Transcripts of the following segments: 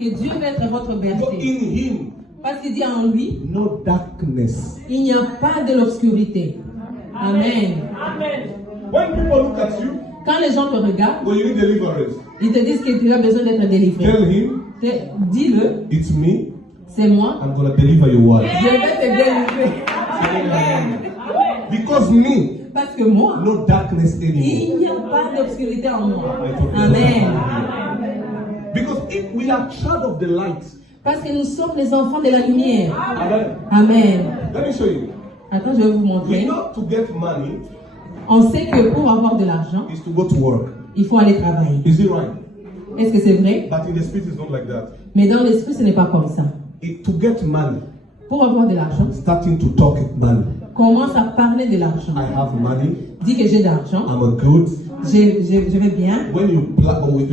Que Dieu va être votre But berger. in him, Parce qu'il dit en lui, no darkness. il n'y a pas de l'obscurité. Amen. When people look at you, Quand les gens te regardent, well, you need deliverance. ils te disent que tu as besoin d'être délivré. Tell him, Dis-le, it's me. c'est moi. I'm going to deliver your wife. Je vais te délivrer. Because me, Parce que moi, no darkness anymore. il n'y a pas d'obscurité en moi. Amen. Because if we are child of the light, Parce que nous sommes les enfants de la lumière. amen. Amen. Let me show you. Attends, je vais vous We montrer. know to get money On sait que pour avoir de l'argent, is to go to work. il faut aller travailler. Is it right? Est-ce que c'est vrai? But in the spirit, it's not like that. Mais dans l'esprit, ce n'est pas comme ça. To get money, Pour avoir de l'argent, starting to talk money. commence à parler de l'argent. I have money. Dis que j'ai de l'argent. I'm a good. Je vais bien. When you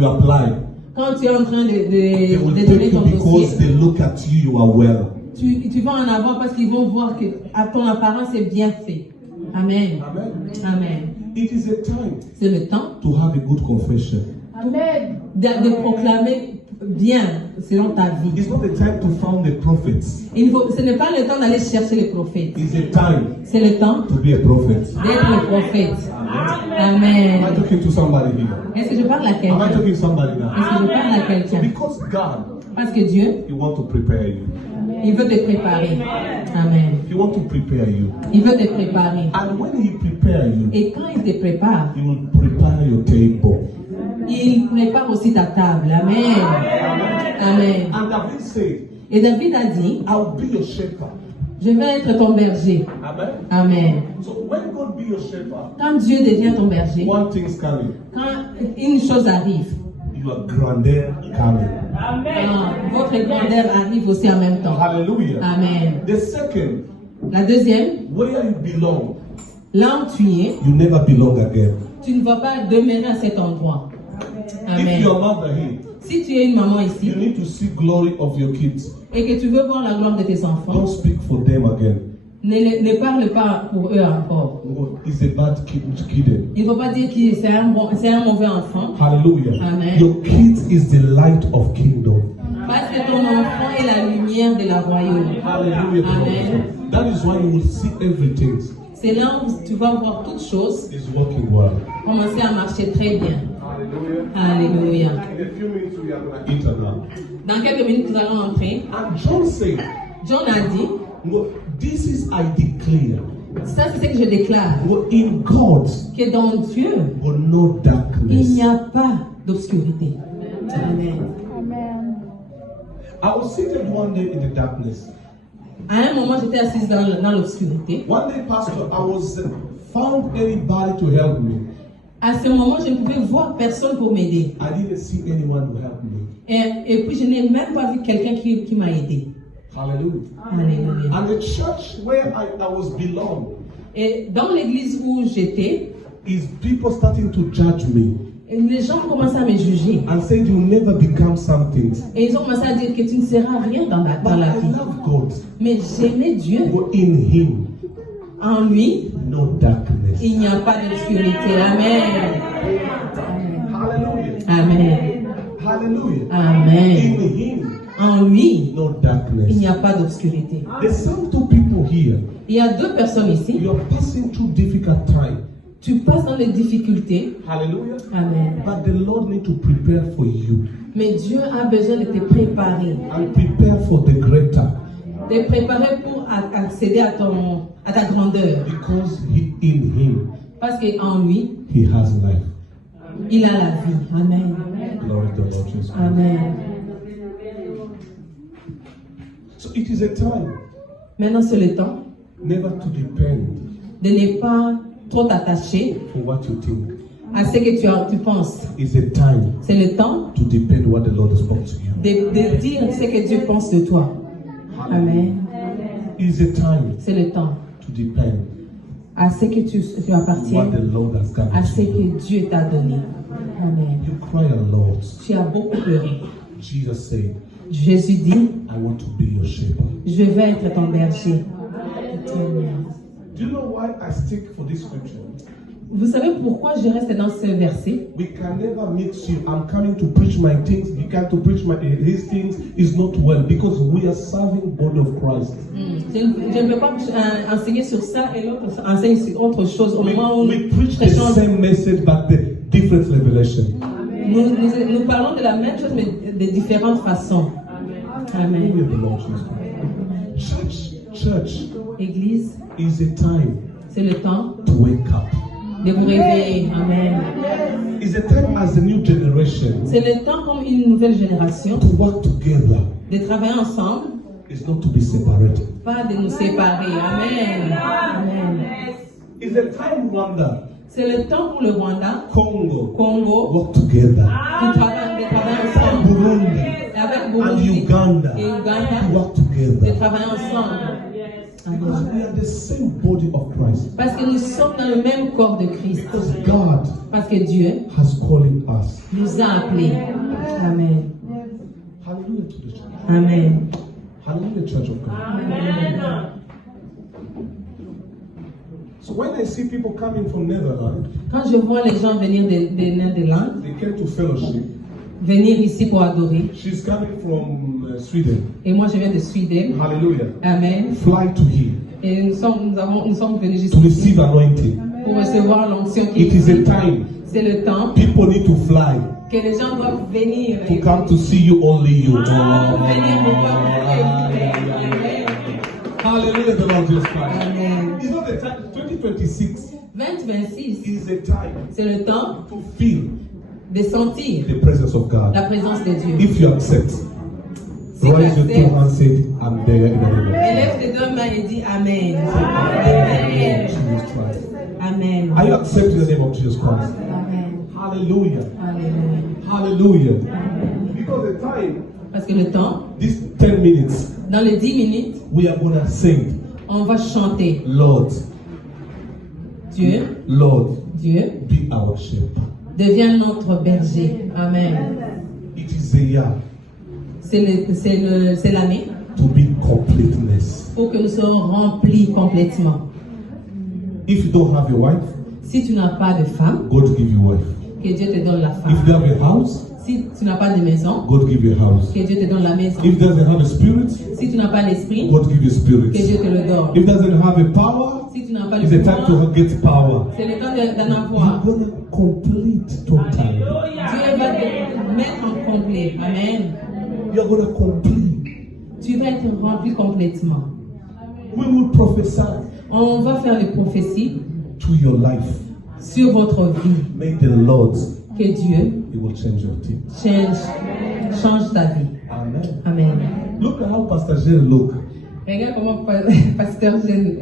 apply, Quand tu es en train they de will donner take you ton because dossier, they look at you. You are well. tu vas en avoir parce qu'ils vont voir que à ton apparence est bien fait. Amen. Amen. Amen. It is a time C'est le temps to have a good confession. de proclamer bien selon ta vie. It's not a time to found the prophets. Ce n'est pas le temps d'aller chercher les prophètes. It's a time C'est le temps to be a prophet. d'être le prophète. Am I Amen. talking to somebody here? Est-ce que je parle à Am I quelqu'un? talking to somebody now? Est-ce que je parle à So quelqu'un? because God, Parce que Dieu, He wants to prepare you. il veut te préparer. Amen. He wants to prepare you. Il veut te préparer. And when He prepare you, Et quand il te prépare, He will prepare your table. il prépare aussi ta table. Amen. Amen. And David said, Et David a dit, I'll be your shepherd. je vais être ton berger. Amen. Amen. So when God be your shepherd, Quand Dieu devient ton berger, one thing's coming. quand une chose arrive, Your grandeur coming. votre grandeur arrive aussi en même temps. Hallelujah. Amen. The second, La deuxième, where you belong, là où tu es, you never belong again. tu ne vas pas demeurer à cet endroit. If Amen. your mother here, Si tu es une maman ici you need to see glory of your kids. et que tu veux voir la gloire de tes enfants, Don't speak for them again. ne parle pas pour eux encore. It's a bad kid. Il ne faut pas dire que c'est un mauvais enfant. Hallelujah. Amen. Your kids is the light of kingdom. Parce que ton enfant est la lumière de la royaume. Hallelujah. Amen. That is why you will see everything C'est là où tu vas voir toutes choses is working well. commencer à marcher très bien. Alléluia. In a few minutes we are going to enter now. Dans quelques minutes, nous allons entrer. And John said, John a dit, this is I declare. ça c'est ce que je déclare, In God, que dans Dieu, no il darkness. n'y a pas d'obscurité. Amen. I was seated one day in the darkness. À un moment, j'étais assise dans l'obscurité. One day, Pastor, I was found anybody to help me. À ce moment, je ne pouvais voir personne pour m'aider. I didn't see anyone to help me. Et puis, je n'ai même pas vu quelqu'un qui m'a aidé. Hallelujah. Alléluia. And the church where I was belong Et dans l'église où j'étais, is people starting to judge me les gens ont commencé à me juger. and said you never become something. Et ils ont commencé à dire que tu ne seras rien dans la But I vie. love God. Mais j'aimais Dieu. In Him, En lui, no darkness. il n'y a pas d'obscurité. Amen. Hallelujah. Amen. Hallelujah. Amen. In Him, En lui, no il darkness. n'y a pas d'obscurité. There's some two people here. Il y a deux personnes ici. You are passing through difficult time. Tu passes dans les difficultés. Hallelujah. Amen. But the Lord need to prepare for you Mais Dieu a besoin de te préparer. and prepare for the greater De préparer pour accéder à ta grandeur. because in Him Parce qu'en lui, He has life. il a la vie. Amen. Glory to the Lord Jesus. Amen. So it is a time Maintenant, c'est le temps never to depend de ne pas trop t'attacher for what you think. à ce que tu penses. It's a time C'est le temps to depend what the Lord spoke to you. de dire ce que Dieu pense de toi. Amen. It's a time C'est le temps to depend à ce que tu appartiens, what the Lord has given à ce to you. que Dieu t'a donné. Amen. You cry a lot. Tu as beaucoup pleuré. Jesus said, Jésus dit, I want to be your shepherd. je vais être ton berger. Amen. Do you know why I stick for this scripture? Vous savez pourquoi je reste dans ce verset? We can never mix you. I'm coming to preach my things began to preach these things is not well because we are serving body of Christ. Je ne peux pas enseigner sur ça et l'autre enseigne sur autre chose au moment où We preach the same message but the different revelation. nous parlons de la même chose mais de différentes façons. Amen. Church Église, is a time c'est le temps to wake up. de vous réveiller. Amen. It's a time as a new generation C'est le temps comme une nouvelle génération to work together. de travailler ensemble, It's not to be separated. pas de nous séparer. Amen. Amen. It's a time Rwanda, C'est le temps pour le Rwanda, Congo, Congo, work together. de travailler ensemble. Burundi Avec and Burundi Uganda et to Uganda, work de together. travailler ensemble. Because we are the same body of Christ. Parce que nous sommes dans le même corps de Christ. Because God Parce que Dieu has calling us. nous a appelés. Amen. Hallelujah to the church. Amen. Hallelujah, Church of God. So when I see people coming from Netherlands, Quand je vois les gens venir des Néerlandes, they came to fellowship. venir ici pour adorer, She's coming from Sweden. et moi je viens de Suède. Hallelujah. Amen. Fly to here Et nous sommes venus to jusqu'ici receive anointing. pour recevoir l'onction qui It is a time C'est le temps people need to fly que les gens doivent venir. to come to see you, only you. Venir pour voir Amen. Hallelujah, the Lord Jesus Christ. Amen. It's not the time. 2026 2026, is a time c'est le temps to feel de sentir the presence of God. la présence de Dieu. If you accept, Si tu raise your two acceptes, hands and say, I'm there in the name of élève tes deux mains et dis Amen. Jesus Amen. Christ. Amen. Are you accepting the name of Jesus Christ? Amen. Hallelujah. Alléluia. Hallelujah. Because the time, Parce que le temps, these 10 minutes, dans les 10 minutes, we are going to sing, on va chanter Lord, Dieu, Lord, Dieu be our shepherd. devient notre berger. Amen. It is a year C'est l'année to be completeness. pour que nous soyons remplis complètement. If you don't have a wife, Si tu n'as pas de femme, God give you a wife. que Dieu te donne la If femme. you have a house, Si tu n'as pas de maison, God give you a house. que Dieu te donne la maison. If doesn't have a spirit, Si tu n'as pas l'esprit, God give you que spirit. Dieu te le donne. If doesn't have a power, Si tu n'as pas it's le a time pouvoir, to get power. c'est le temps d'en You're avoir. gonna complete totally. Dieu va te mettre en complet. Amen. You're gonna complete. Tu vas être rempli complètement. We will prophesy On va faire les prophéties to your life. sur votre vie. May the Lord, Que Dieu He will change your thing. change ta vie. Amen. Amen. Look at how Pastor Jane look. Regarde comment Pasteur Jeune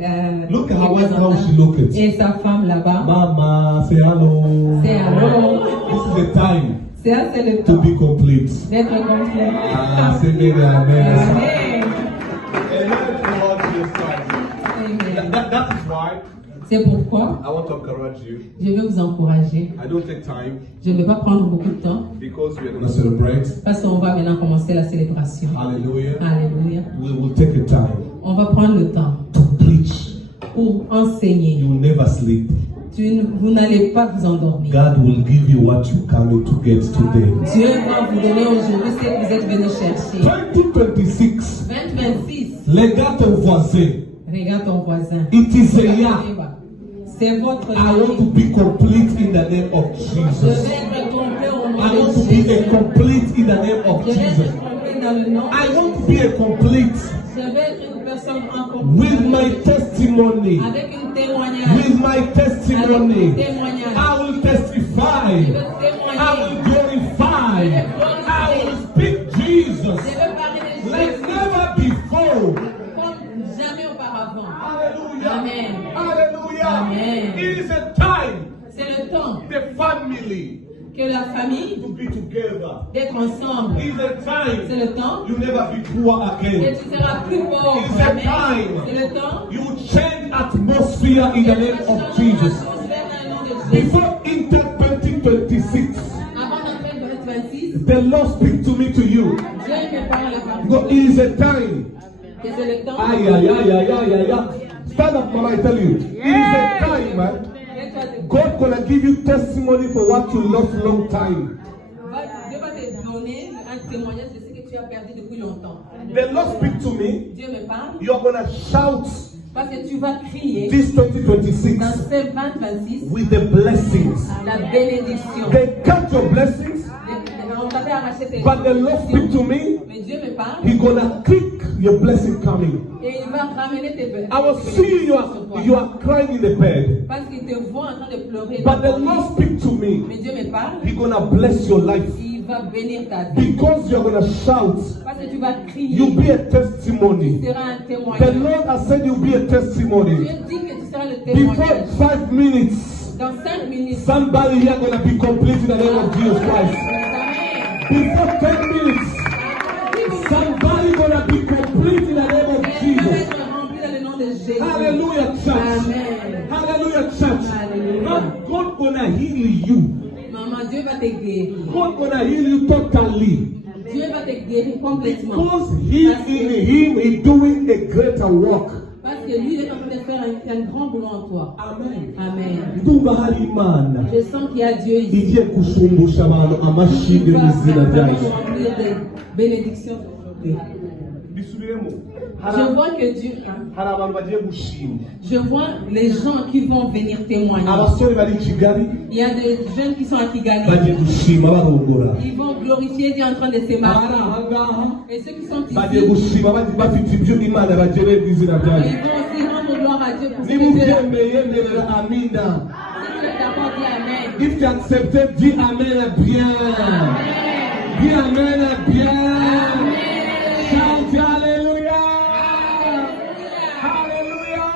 Look at how she look at. et sa femme là-bas. Mama, say hello. C'est alors. This is the time C'est le to temps be complete. d'être complet. Ah, say maybe amen. Amen. Amen. That is why C'est pourquoi I want to encourage you. je veux vous encourager. I don't take time Je ne vais pas prendre beaucoup de temps because we are going to celebrate. parce qu'on va maintenant commencer la célébration. Hallelujah. Alléluia. We will take a time On va prendre le temps to preach. pour enseigner. You will never sleep. Vous n'allez pas vous endormir. God will give you what you came to get today. Dieu va vous donner aujourd'hui ce que vous êtes venu chercher. 2026. 2026. Regarde ton voisin. Regarde ton voisin. It is a year. C'est votre I want to vie. be complete in the name of Je Jesus. vais être complet au nom I want de to be Jésus. a complete in the name of Je vais Jesus. être complet dans le nom. I want to be a complete Je vais être une personne en complet. with my testimony. Avec une témoignage. With my testimony. Témoignage. I will testify. Je vais I témoigner. will glorify. I will speak Jesus Je vais parler de like Jésus never before. comme jamais auparavant. Hallelujah. Amen. Hallelujah. Amen. It is a time, C'est le temps the family, que la famille to be together. d'être ensemble. It is a C'est time le temps you never be poor que again. tu seras plus pauvre. It's a Amen. time. C'est le temps You will change atmosphere in the name of Jesus. Before Inter 2026, Avant d'entrer dans 2026, the Lord speak to me to you. Dieu me parle à Because it is a time. que c'est le temps. Ay, ay, ay, ay, ay, ay, ay. Stand up, Mama, I tell you. It is a time, man. God gonna give you testimony for what you lost long time. Dieu va te donner un j'entends. The Lord speak to me. Dieu me parle. You're gonna shout Parce que tu vas crier this 2026 dans ce 2026 with the blessings. la bénédiction. They cut your blessings, On t'avait arraché tes but the Lord speak to me. mais Dieu me parle He's gonna kick your blessing coming. et il va ramener tes I was seeing you are crying in the bed, parce qu'il te voit en train de pleurer. but the Lord speak to me. Mais Dieu me parle. He's gonna bless your life Il va bénir ta vie. because you're gonna shout. Parce que tu vas crier. You'll be a Tu testimony. seras un The témoignage. Lord has said you'll be a Dieu testimony. dit que tu seras le Before témoignage. 5 minutes, Dans 5 minutes. somebody here gonna be complete in the name of Jesus Christ. Amen. Before 10 minutes, somebody gonna be complete in the name of Tu vas Jesus. être rempli dans le nom de Jésus. Hallelujah, church. Amen. Hallelujah, church. Hallelujah. God gonna heal you. Maman, Dieu va te guérir. God gonna heal you totally. Dieu va te guérir complètement. Because He in Him is doing a greater work. Parce que lui, il est en train de faire un grand boulot en toi. Amen. Amen. Ndumva hari Imana Je sens qu'il y a Dieu ici. igiye gushumbusha abantu Il amashimwe va mu izina rya vraiment Yesu. remplir des bénédictions aujourd'hui. Bisubiremo. Je vois que Dieu, Hari abantu bagiye gushima. je vois les gens qui vont venir témoigner. Abasore bari i Kigali Il y a des jeunes qui sont à Kigali. bagiye gushima barongora. Ils vont glorifier Dieu en train de se Abari marier. aha ngaha Et ceux qui sont bagiye ici, gushima bafite ibyo Imana bageneye mu izina rya ils Yesu. vont aussi rendre gloire à Dieu pour ce Niba que Dieu a fait. ubyemeye merera amina. Si tu es d'accord, dis Amen. If tu acceptes, dis Amen bien. Dis Amen bien. Shout Hallelujah. Hallelujah.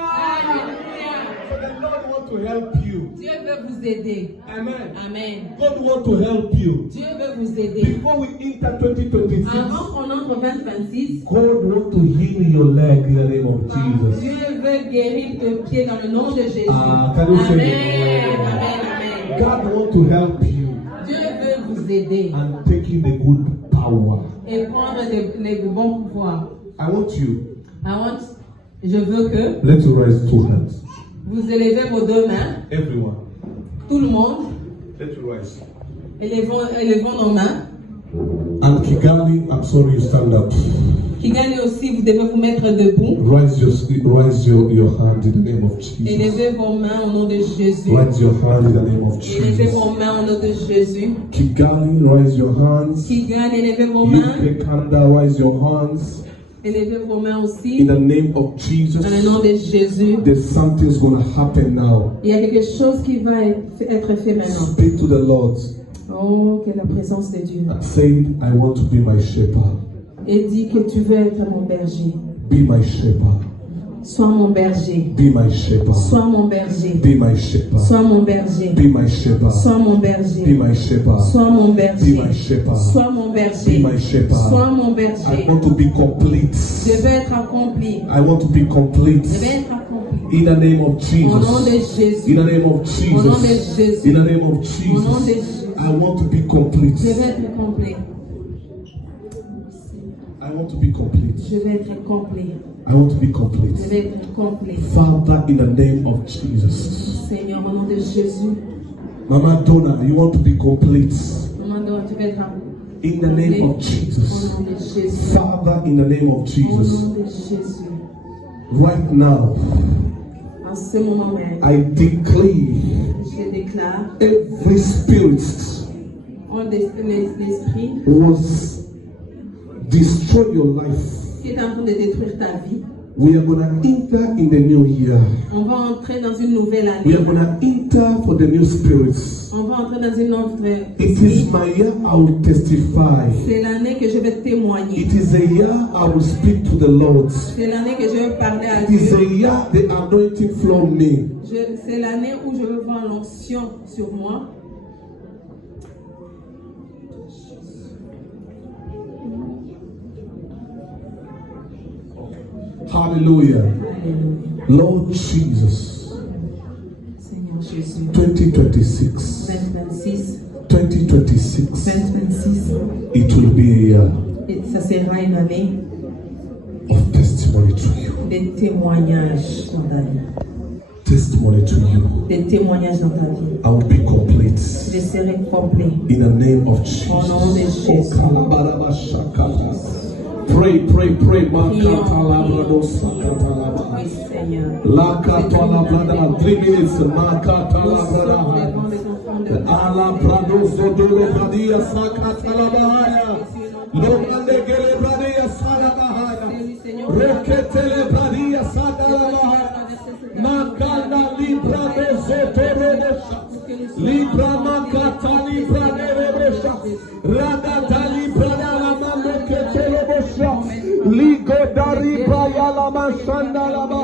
So the Lord wants to help you. Dieu veut vous aider. Amen. Amen. God wants to help you. Dieu veut vous aider. Before we enter 2026, Avant qu'on entre 2026, God wants to heal your leg in the name of Jesus. Dieu veut guérir tes pieds dans le nom de Jésus. Can you say Amen. that? Amen. Amen. God wants to help you Dieu veut vous aider and taking the good power. et prendre les bons pouvoirs. I want you. Je veux que Let's raise two hands. vous élevez vos deux mains, Everyone. tout le monde, Let's rise. élevons nos mains. And Kigali, I'm sorry you stand up. Kigali aussi, vous devez vous mettre debout. Raise your hand in the name of Jesus. Élevez vos mains au nom de Jésus. Raise your hand in the name of Élevez Jesus. vos mains au nom de Jésus. Kigali, raise your hands. Kigali, élevez vos mains. UK Canada, raise your hands. Élevez vos mains In aussi. the name of Jesus. Dans le nom de Jésus. There's something's gonna happen now. Il y a quelque chose qui va être fait maintenant. Speak to the Lord. Oh, que la présence de Dieu. Say, I want to be my shepherd. Et dis que tu veux être mon berger. Be my shepherd. Sois mon berger. Be my shepherd. Sois mon berger. Be my shepherd. Sois mon berger. Be my shepherd. Sois mon Be berger. my shepherd. Sois mon Be berger. my shepherd. Sois mon Be berger. my shepherd. Sois mon I berger. want to be complete. Je veux être accompli. I want to be complete. Je veux être accompli. In the name of Au nom de Jesus. Jésus. In the name of Au nom de Jesus. Jésus. In the name of Au nom de Jesus. Jésus. I want to be complete. Je veux être complet. I want to be complete. Je veux être complet. I want to be Je complete. veux être complet. Father, in the name of Jesus. Seigneur, au nom de Jésus. Mama Donna, you want to be complete. Maman, tu veux être In the name of Au Jesus. nom de Jésus. Father, in the name of Au Jesus. nom de Jésus. Right now, En ce moment même, I declare je déclare, every spirit l'esprit was destroy your life. qui est en train de détruire ta vie, We are going to enter in the new year. on va entrer dans une nouvelle We année. are going to enter for the new spirits. On va entrer dans une autre. It is my year I will testify. C'est l'année que je vais témoigner. It is a year I will speak to the Lord. C'est l'année que je vais parler à It is Dieu. a year the anointing flow me. C'est l'année où je veux voir l'onction sur moi. Hallelujah. Alléluia. Lord Jesus. Seigneur Jésus. 2026. 2026. 2026. 2026. It will be a year Et ça sera une année of testimony to you. de témoignages dans ta vie. Testimony to you. Des témoignages dans ta vie. I will be complete. Je serai complet. In the name of Au nom de Jesus. Jésus. Pray, pray, pray. Oui, Seigneur. La katala brada, 3 minutes. Makatala brada. Ala brado sodolo bradia sakatala bahaya. Lomande gele bradia sala bahaya. Roketele bradia sadala bahaya. Makanda libra de sotorebosha. Libra makata libra de rebosha. Radata libra de la mando ketelebosha. Ligo dari braya la mashanda la ba.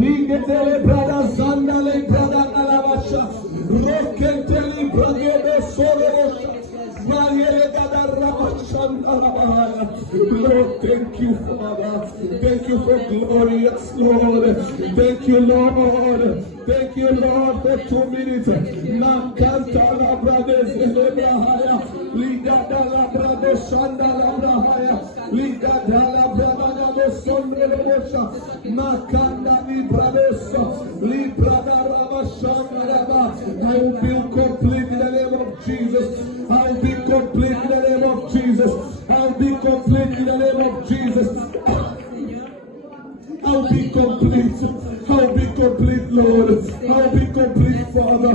Ligetele brada sandale brada alabasha. Roketele brada de sorebosha. Lord, thank you, Father. Thank you for glorious, Lord. Thank you, Lord. Thank you, Lord, for 2 minutes. Nakantala brothers in the Brahaya. Ligadala brothers, Shandala Brahaya. Ligadala brothers, Sondra Bosha. Nakandali brothers, Libradara Shandala. I will be complete in the name of Jesus. I'll be complete in the name of Jesus. I'll be complete in the name of Jesus. I'll be complete. I'll be complete, Lord. I'll be complete, Father.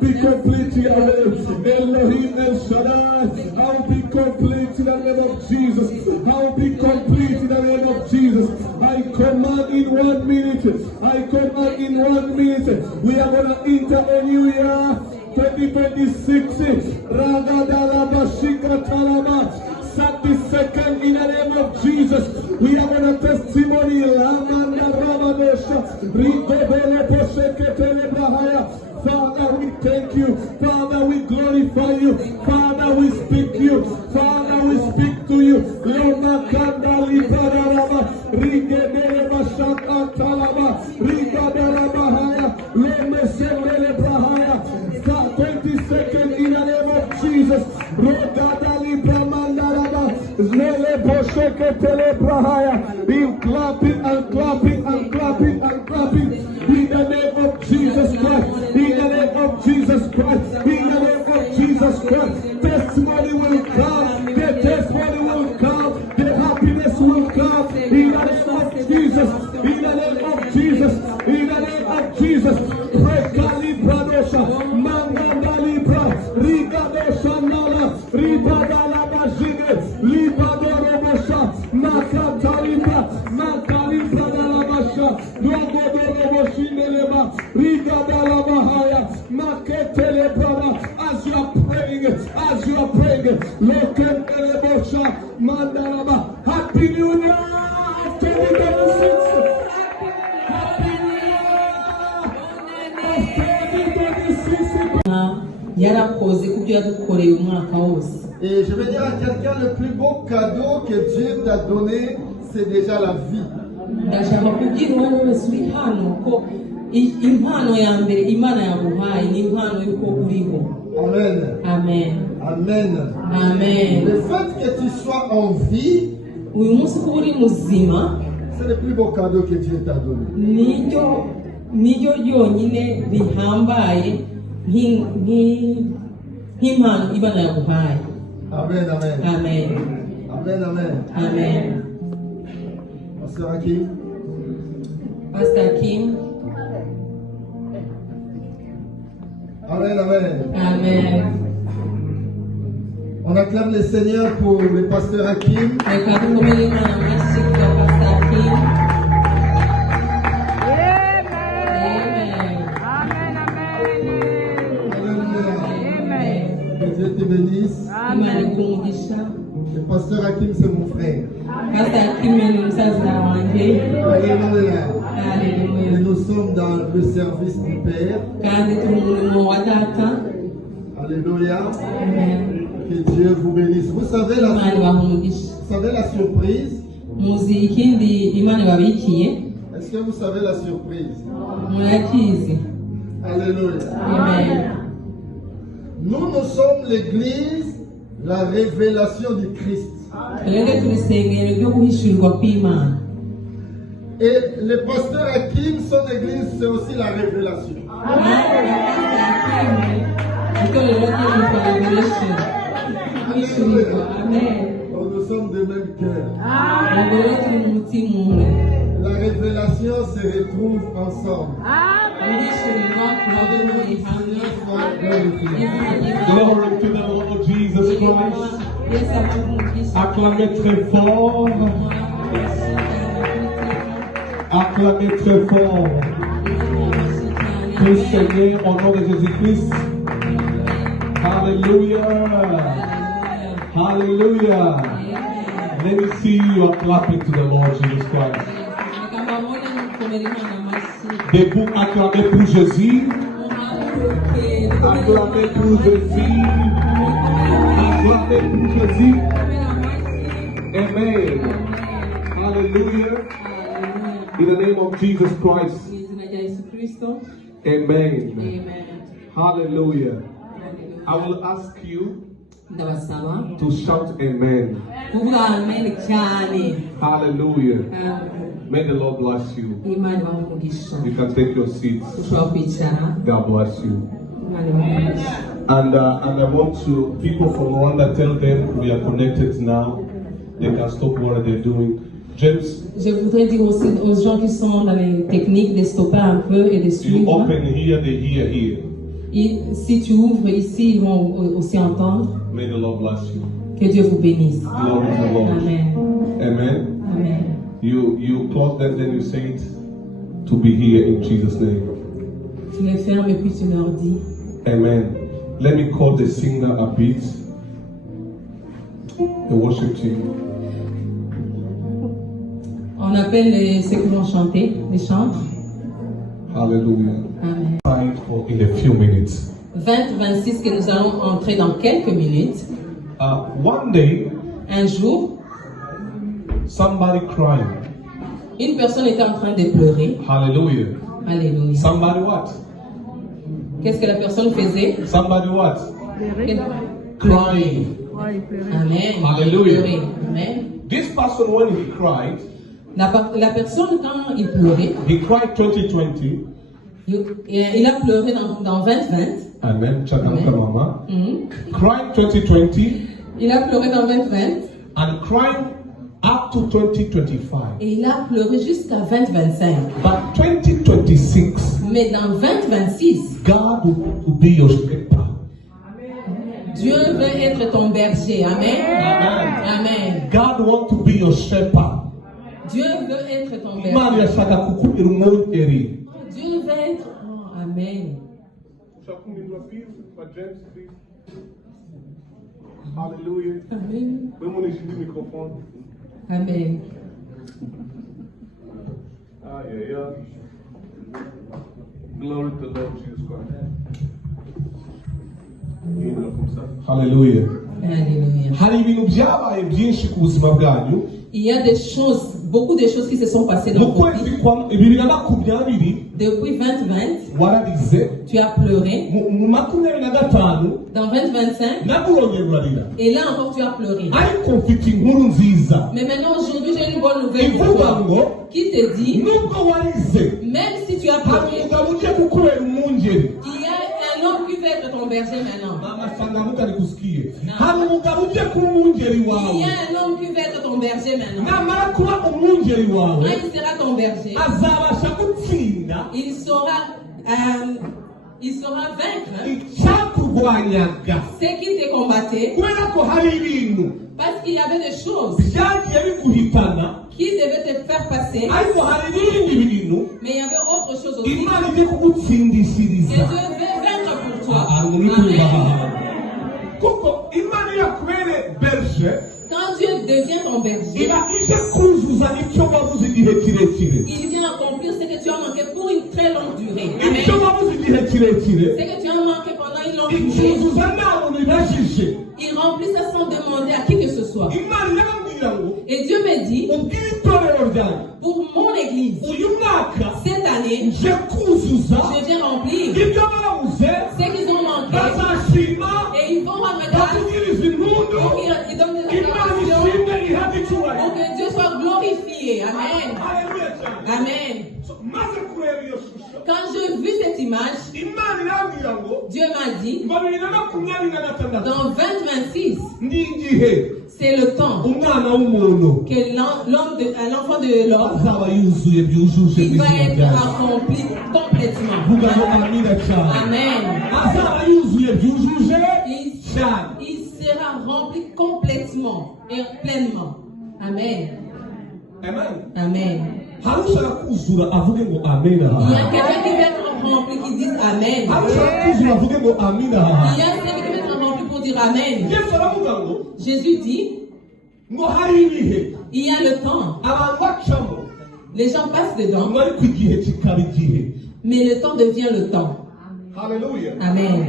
Be complete, Yahweh. Elohim El Shaddai. I'll be complete in the name of Jesus. I'll be complete in the name of Jesus. I command in 1 minute. I command in 1 minute. We are going to enter a new year. 2026, Ragadala Bashika Talaba, 32nd in the name of Jesus. We have a testimony, Lamanda Ramadosha, Rigobele Posheketele Brahaya. Father, we thank you. Father, we glorify you. Father, we speak to you. Father, we speak to you. Loma Kanda Libaraba, Rigedele Bashaka Talaba, Rigadala Bahaya, Lome Sendele Brahaya. 22nd in the name of Jesus. Rogadali Brahmandaraba. Zele Bosheke Tele Brahaya. In clapping and clapping and clapping and clapping. In the name of Jesus Christ. In the name of Jesus Christ. In the name of Jesus Christ. Testimony will come. The testimony will come. The happiness will come. In the name of Jesus. In the name of Jesus. In the name of Jesus. Rekali Bradosha. Rigadosha Nala, Ribadala Bajige, Libadorobasha, Makatalibra, Makalibra Dalabasha, Logodoroboshineleba, Rigadala Bahaya, Maketelebrada. As you are praying, Loketelebosha, Mandalaba. Happy New Year! 2026! Happy New Year! yarakoze kubyo yadukoreye umwaka wose. Et je vais dire à quelqu'un, le plus beau cadeau que Dieu t'a donné, c'est déjà la vie. Ndashaka kubwira uwo wese uri hano ko impano ya mbere Imana yaguhaye ni impano y'uko uriho. Amen. Amen. Amen. Amen. Le fait que tu sois en vie, uyu munsi kuba uri muzima, c'est le plus beau cadeau que Dieu t'a donné. niryo yonyine bihambaye nk'impano Imana yaguhaye. Amen, amen. Amen. Amen, amen. Amen. Pasteur Hakim. Pastor Kim. Amen, amen. Amen. On acclame le Seigneur pour le pasteur Hakim. Reka dukomere Imana amashyi kwa Pastor Kim. Que Dieu te bénisse. Imana ikumugisha. Le pasteur Hakim, c'est mon frère. Pastor Kim ni musaza wanjye. Alléluia. Hallelujah. Et nous sommes dans le service du Père. Kandi turi mu murimo wa Data. Alléluia. Amen. Que Dieu vous bénisse. Vous savez Imana ibahe umugisha. la surprise? Muzi ikindi Imana ibabikiye? Est-ce que vous savez la surprise? Murakizi. Alléluia. Amen. Nous sommes l'église, la révélation du Christ. Twebwe turi isengero ryo guhishurirwa kw'Imana. Et le pasteur Hakim, son église, c'est aussi la révélation. Itorero ry'Imana Revelation. Guhishurirwa. Amen. Donc nous sommes de même cœur. Ubwo rero turi mu mutima umwe. La révélation se retrouve ensemble. Urishimirwa turaboneye hamwe. Glory to the Lord Jesus Christ. Acclamez très fort. Acclamez très fort. Que Seigneur au nom de Jésus-Christ. Hallelujah. Hallelujah. Let me see you clapping to the Lord Jesus Christ. Debout, acclamez pour Jésus. Acclamez pour Jésus. Acclamez pour Jésus. Amen. Hallelujah. In the name of Jesus Christ. Amen. Hallelujah. I will ask you to shout amen. Hallelujah. May the Lord bless you. You can take your seats. God bless you. And I want to, people from Rwanda, tell them we are connected now. They can stop what they're doing. James, je voudrais dire aussi aux gens qui sont dans les techniques de stopper un peu et de you suivre. open here, they hear here. Et si tu ouvres ici, ils vont aussi entendre. May the Lord bless you. Que Dieu vous bénisse. Glory to the Lord. Amen. Amen. Amen. You close them, then you say it to be here in Jesus' name. Tu les fermes et puis tu leur dis. Amen. Let me call the singer a bit. The worship team. On appelle ceux qui vont chanter, les chantres. Hallelujah. Amen. Time for in a few minutes. 20-26 que nous allons entrer dans quelques minutes. One day, Un jour, somebody crying. une personne était en train de pleurer. Hallelujah. Alléluia. Somebody what? Qu'est-ce que la personne faisait? Somebody what? Crying. Amen. Hallelujah. Pleurer. Amen. This person, when he cried, La personne, quand il pleurait, he cried 2020. il a pleuré dans 2020. Amen. Chakamka mama. Mhm. Crying 2020 Il a pleuré dans 2020 and crying up to 2025. et il a pleuré jusqu'à 2025. But 2026, Mais dans 2026, God will be your shepherd. Dieu veut être ton berger. Amen. Amen. Amen. God wants to be your shepherd. Dieu veut être ton berger. Imana irashaka kukugira. Dieu veut être. Oh, amen. Hallelujah. Amen. Amen. Glory to the Lord Jesus Christ. Hallelujah. Alléluia. Hari ibintu byabaye byinshi ku buzima bwanyu. Il y a des choses, beaucoup de choses qui se sont passées dans Mu votre kwezi vie. kwa 2020 Depuis 2020, wararize, tu as pleuré. mu 2025 Dans 2025, nakurongera urarira. et là encore tu as pleuré. Ariko mfite inkuru nziza Mais maintenant, aujourd'hui, j'ai une bonne nouvelle pour ivuga toi. ngo Qui te dit, nubwo warize même si tu as hari pleuré, umugabo ugiye kukubera umwungeri. il y a un homme qui va être ton berger maintenant. Amasanga mutari gusikiye hari umugabo ugiye kuba umwungeri Il y wawe. a un homme qui va être ton berger maintenant. Namara kuba umwungeri wawe Quand il sera ton berger, azabasha gutsinda il saura vaincre icyakurwanyaga ceux qui te combattaient kubera ko hari ibintu parce qu'il y avait des choses byagiye biguhitana qui devaient te faire passer, ariko hari n'ibindi bintu mais il y avait autre chose aussi. Imana igiye kugutsindishiriza. Et Dieu veut vaincre pour toi. Amen. Amen. Kuko Imana yakubere berger Quand Dieu devient ton berger, iba ije kuzuza icyo wabuze igihe kirekire. il vient accomplir ce que tu as manqué pour une très longue durée. Icyo Amen. wabuze igihe kirekire Ce que tu as manqué pendant une longue durée, icyuzuza nta muntu ibajije. il remplit ça sans demander à qui que ce soit. Imana irambwira ngo Et Dieu me dit, ubwire itorero ryanjye pour mon église, uyu mwaka cette année, nje kuzuza je viens remplir ibyo babuze. ce qu'ils ont manqué Bazashima et ils vont ramener bakugiriza impundu. pour qu'ils donnent des Imana acclamations ishimwe ihabwe icyubahiro. pour que Dieu soit glorifié. Amen. Haleluya cyane. Amen. Maze kureba iyo shusho Quand j'ai vu cette image, Imana irambwira ngo Dieu m'a dit, mu 2026 dans 2026, ni igihe C'est le temps umwana w'umuntu que l'enfant de l'homme, azaba yuzuye byujuje il va izina être ryayo. accompli complètement. vuga ngo amina cyane. Amen. azaba yuzuye byujuje cyane. Il sera rempli complètement et pleinement. Amen. Amen. Amen. hari ushaka kuzura avuge ngo amina. Il y a quelqu'un qui va être rempli qui dit Amen. hari ushaka kuzura avuge ngo amina. Il y a celui qui va être rempli pour dire Amen. yesu aravuga ngo Jésus dit, ngo hari ibihe il y a le temps. abantu bacamo Les gens passent dedans, ngo ariko igihe kikaba igihe. mais le temps devient le temps. haleluya. Amen.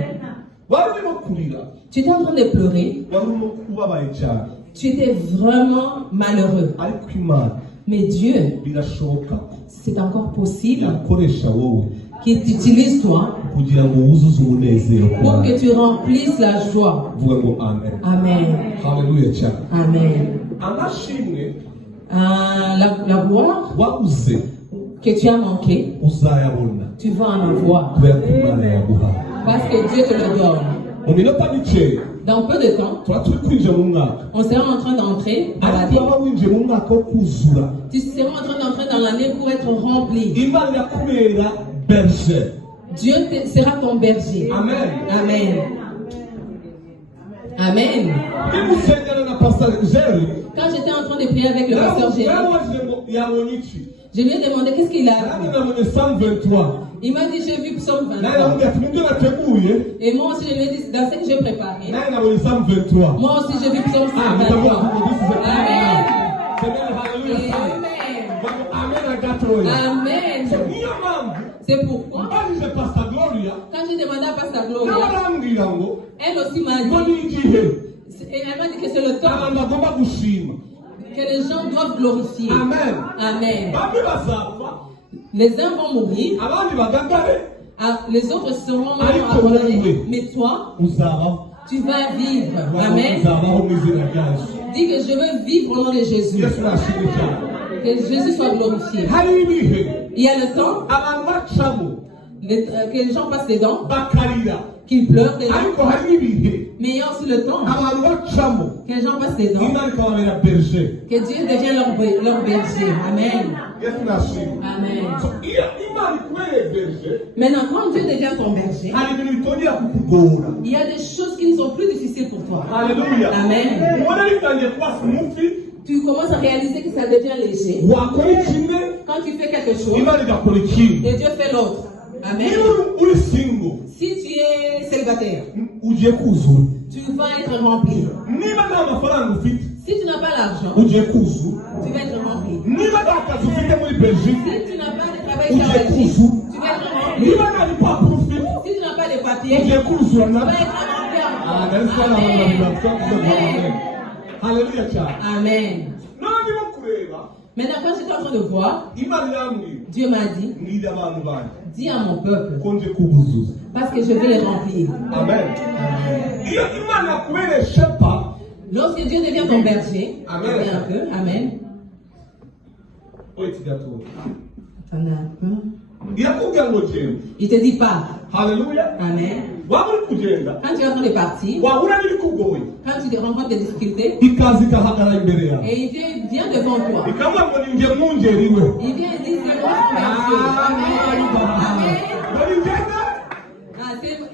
wari urimo kurira, Tu étais en train de pleurer. wari urimo kubabaye cyane, Tu étais vraiment malheureux. ariko imana Mais Dieu, birashoboka ko c'est encore possible yakoresha wowe qu'il t'utilise toi kugira ngo wuzuze umunezero pour kwawe. que tu remplisses la joie. vuga ngo amen. Amen. haleluya cyane. Amen. amashimwe La gloire wabuze que tu as manqué, uzayabona tu vas en avoir. kubera ko imana yaguha. Parce que Dieu te le donne. mu minota mikeya Dans peu de temps, tuba turi kwinjira mu mwaka, on sera en train d'entrer dans la ariko vie. waba winjiye mu mwaka wo kuzura, Tu seras en train d'entrer dans l'année pour être rempli. imana irakubera berger. Dieu sera ton berger. amen. Amen. Amen. niba usengana na pastor Jerry, Quand j'étais en train de prier avec le pasteur Jérémy, yaramubajije ngo yabonye iki. je lui ai demandé qu'est-ce qu'il a nanjye vu. nabonye Psalm 23. Il m'a dit, j'ai vu Psaume nawe 23. namubwira ati nibyo nateguye. Et moi aussi, je lui ai dit, dans ce que j'ai préparé. nawe nabonye Psalm 23. Moi aussi, j'ai vu Psaume mutavuga 23. ngo this is a Amen. Semeni haleluya. Amen. Bago amen agatoya. Amen. niyo mpamvu C'est pourquoi, mbajije pastor Gloria, quand j'ai demandé à Pasteur nawe Gloria, arambwira ngo elle aussi m'a ngo dit, ni igihe et elle m'a dit que c'est le temps abantu bagomba gushima. que les gens doivent glorifier. amen. Amen. bamwe bazapfa, Les uns vont mourir, abandi bagagare, les autres seront abandonnés. Mais toi, uzabaho. tu vas vivre. Amen. uzabaho mu izina rya Yesu. Dis que je veux vivre au nom de Jésus. yesu nashimwe cyane. Que Jésus soit glorifié. hari ibihe Il y a le temps abantu bacamo que les gens passent dedans, bakarira, qu'ils pleurent dedans. ariko hari n'ibihe Mais il y a aussi le temps abantu bacamo que les gens passent dedans, imana ikababera berger. que Dieu devienne leur berger. Amen. yesu nashimwe. Amen. So, iyo imana ikubereye berger, Maintenant, quand Dieu devient ton berger, hari ibintu bitongera kukugora. il y a des choses qui ne sont plus difficiles pour toi. haleluya. Amen. ubona bitangiye kuba smufi, Tu commences à réaliser que ça devient léger. wakora ikimwe Quand tu fais quelque chose, imana igakora ikindi. et Dieu fait l'autre. Amen. niba uri single Si tu es célibataire, ugiye kuzura. tu vas être rempli. niba nta mafaranga ufite Si tu n'as pas l'argent, ugiye kuzura. tu vas être rempli. niba nta kazi ufite muri belgique Si tu n'as pas de travail chez ugiye Belgique, kuzura. tu vas être rempli. niba nta bipapuro ufite Si tu n'as pas de papier, ugiye kuzura tu na vas être rempli. nari sana abantu bavuga Amen. haleluya cyane. Amen. none ndimo kureba Maintenant, quand j'étais en train de voir, imana irambwira Dieu m'a dit, mbwira abantu banjye dis à mon peuple, ko nje kubuzuza. parce que je vais les remplir. amen. iyo imana yakubereye shepa, Lorsque Dieu devient ton berger, Amen. attendez un peu, Amen. wait gato, Attendez un peu. irakubwira ngo genda. Il te dit pas, haleluya. Amen. waba uri kugenda Quand tu es en train de partir, wahura n'ibikugoye, quand tu rencontres des difficultés, ikaza ikahagarara imbere yawe et il vient devant toi. ikavuga ngo ni njye mwungeri we. Il vient et dit, c'est moi ton berger. Amen. Amen. ngo ni njyenda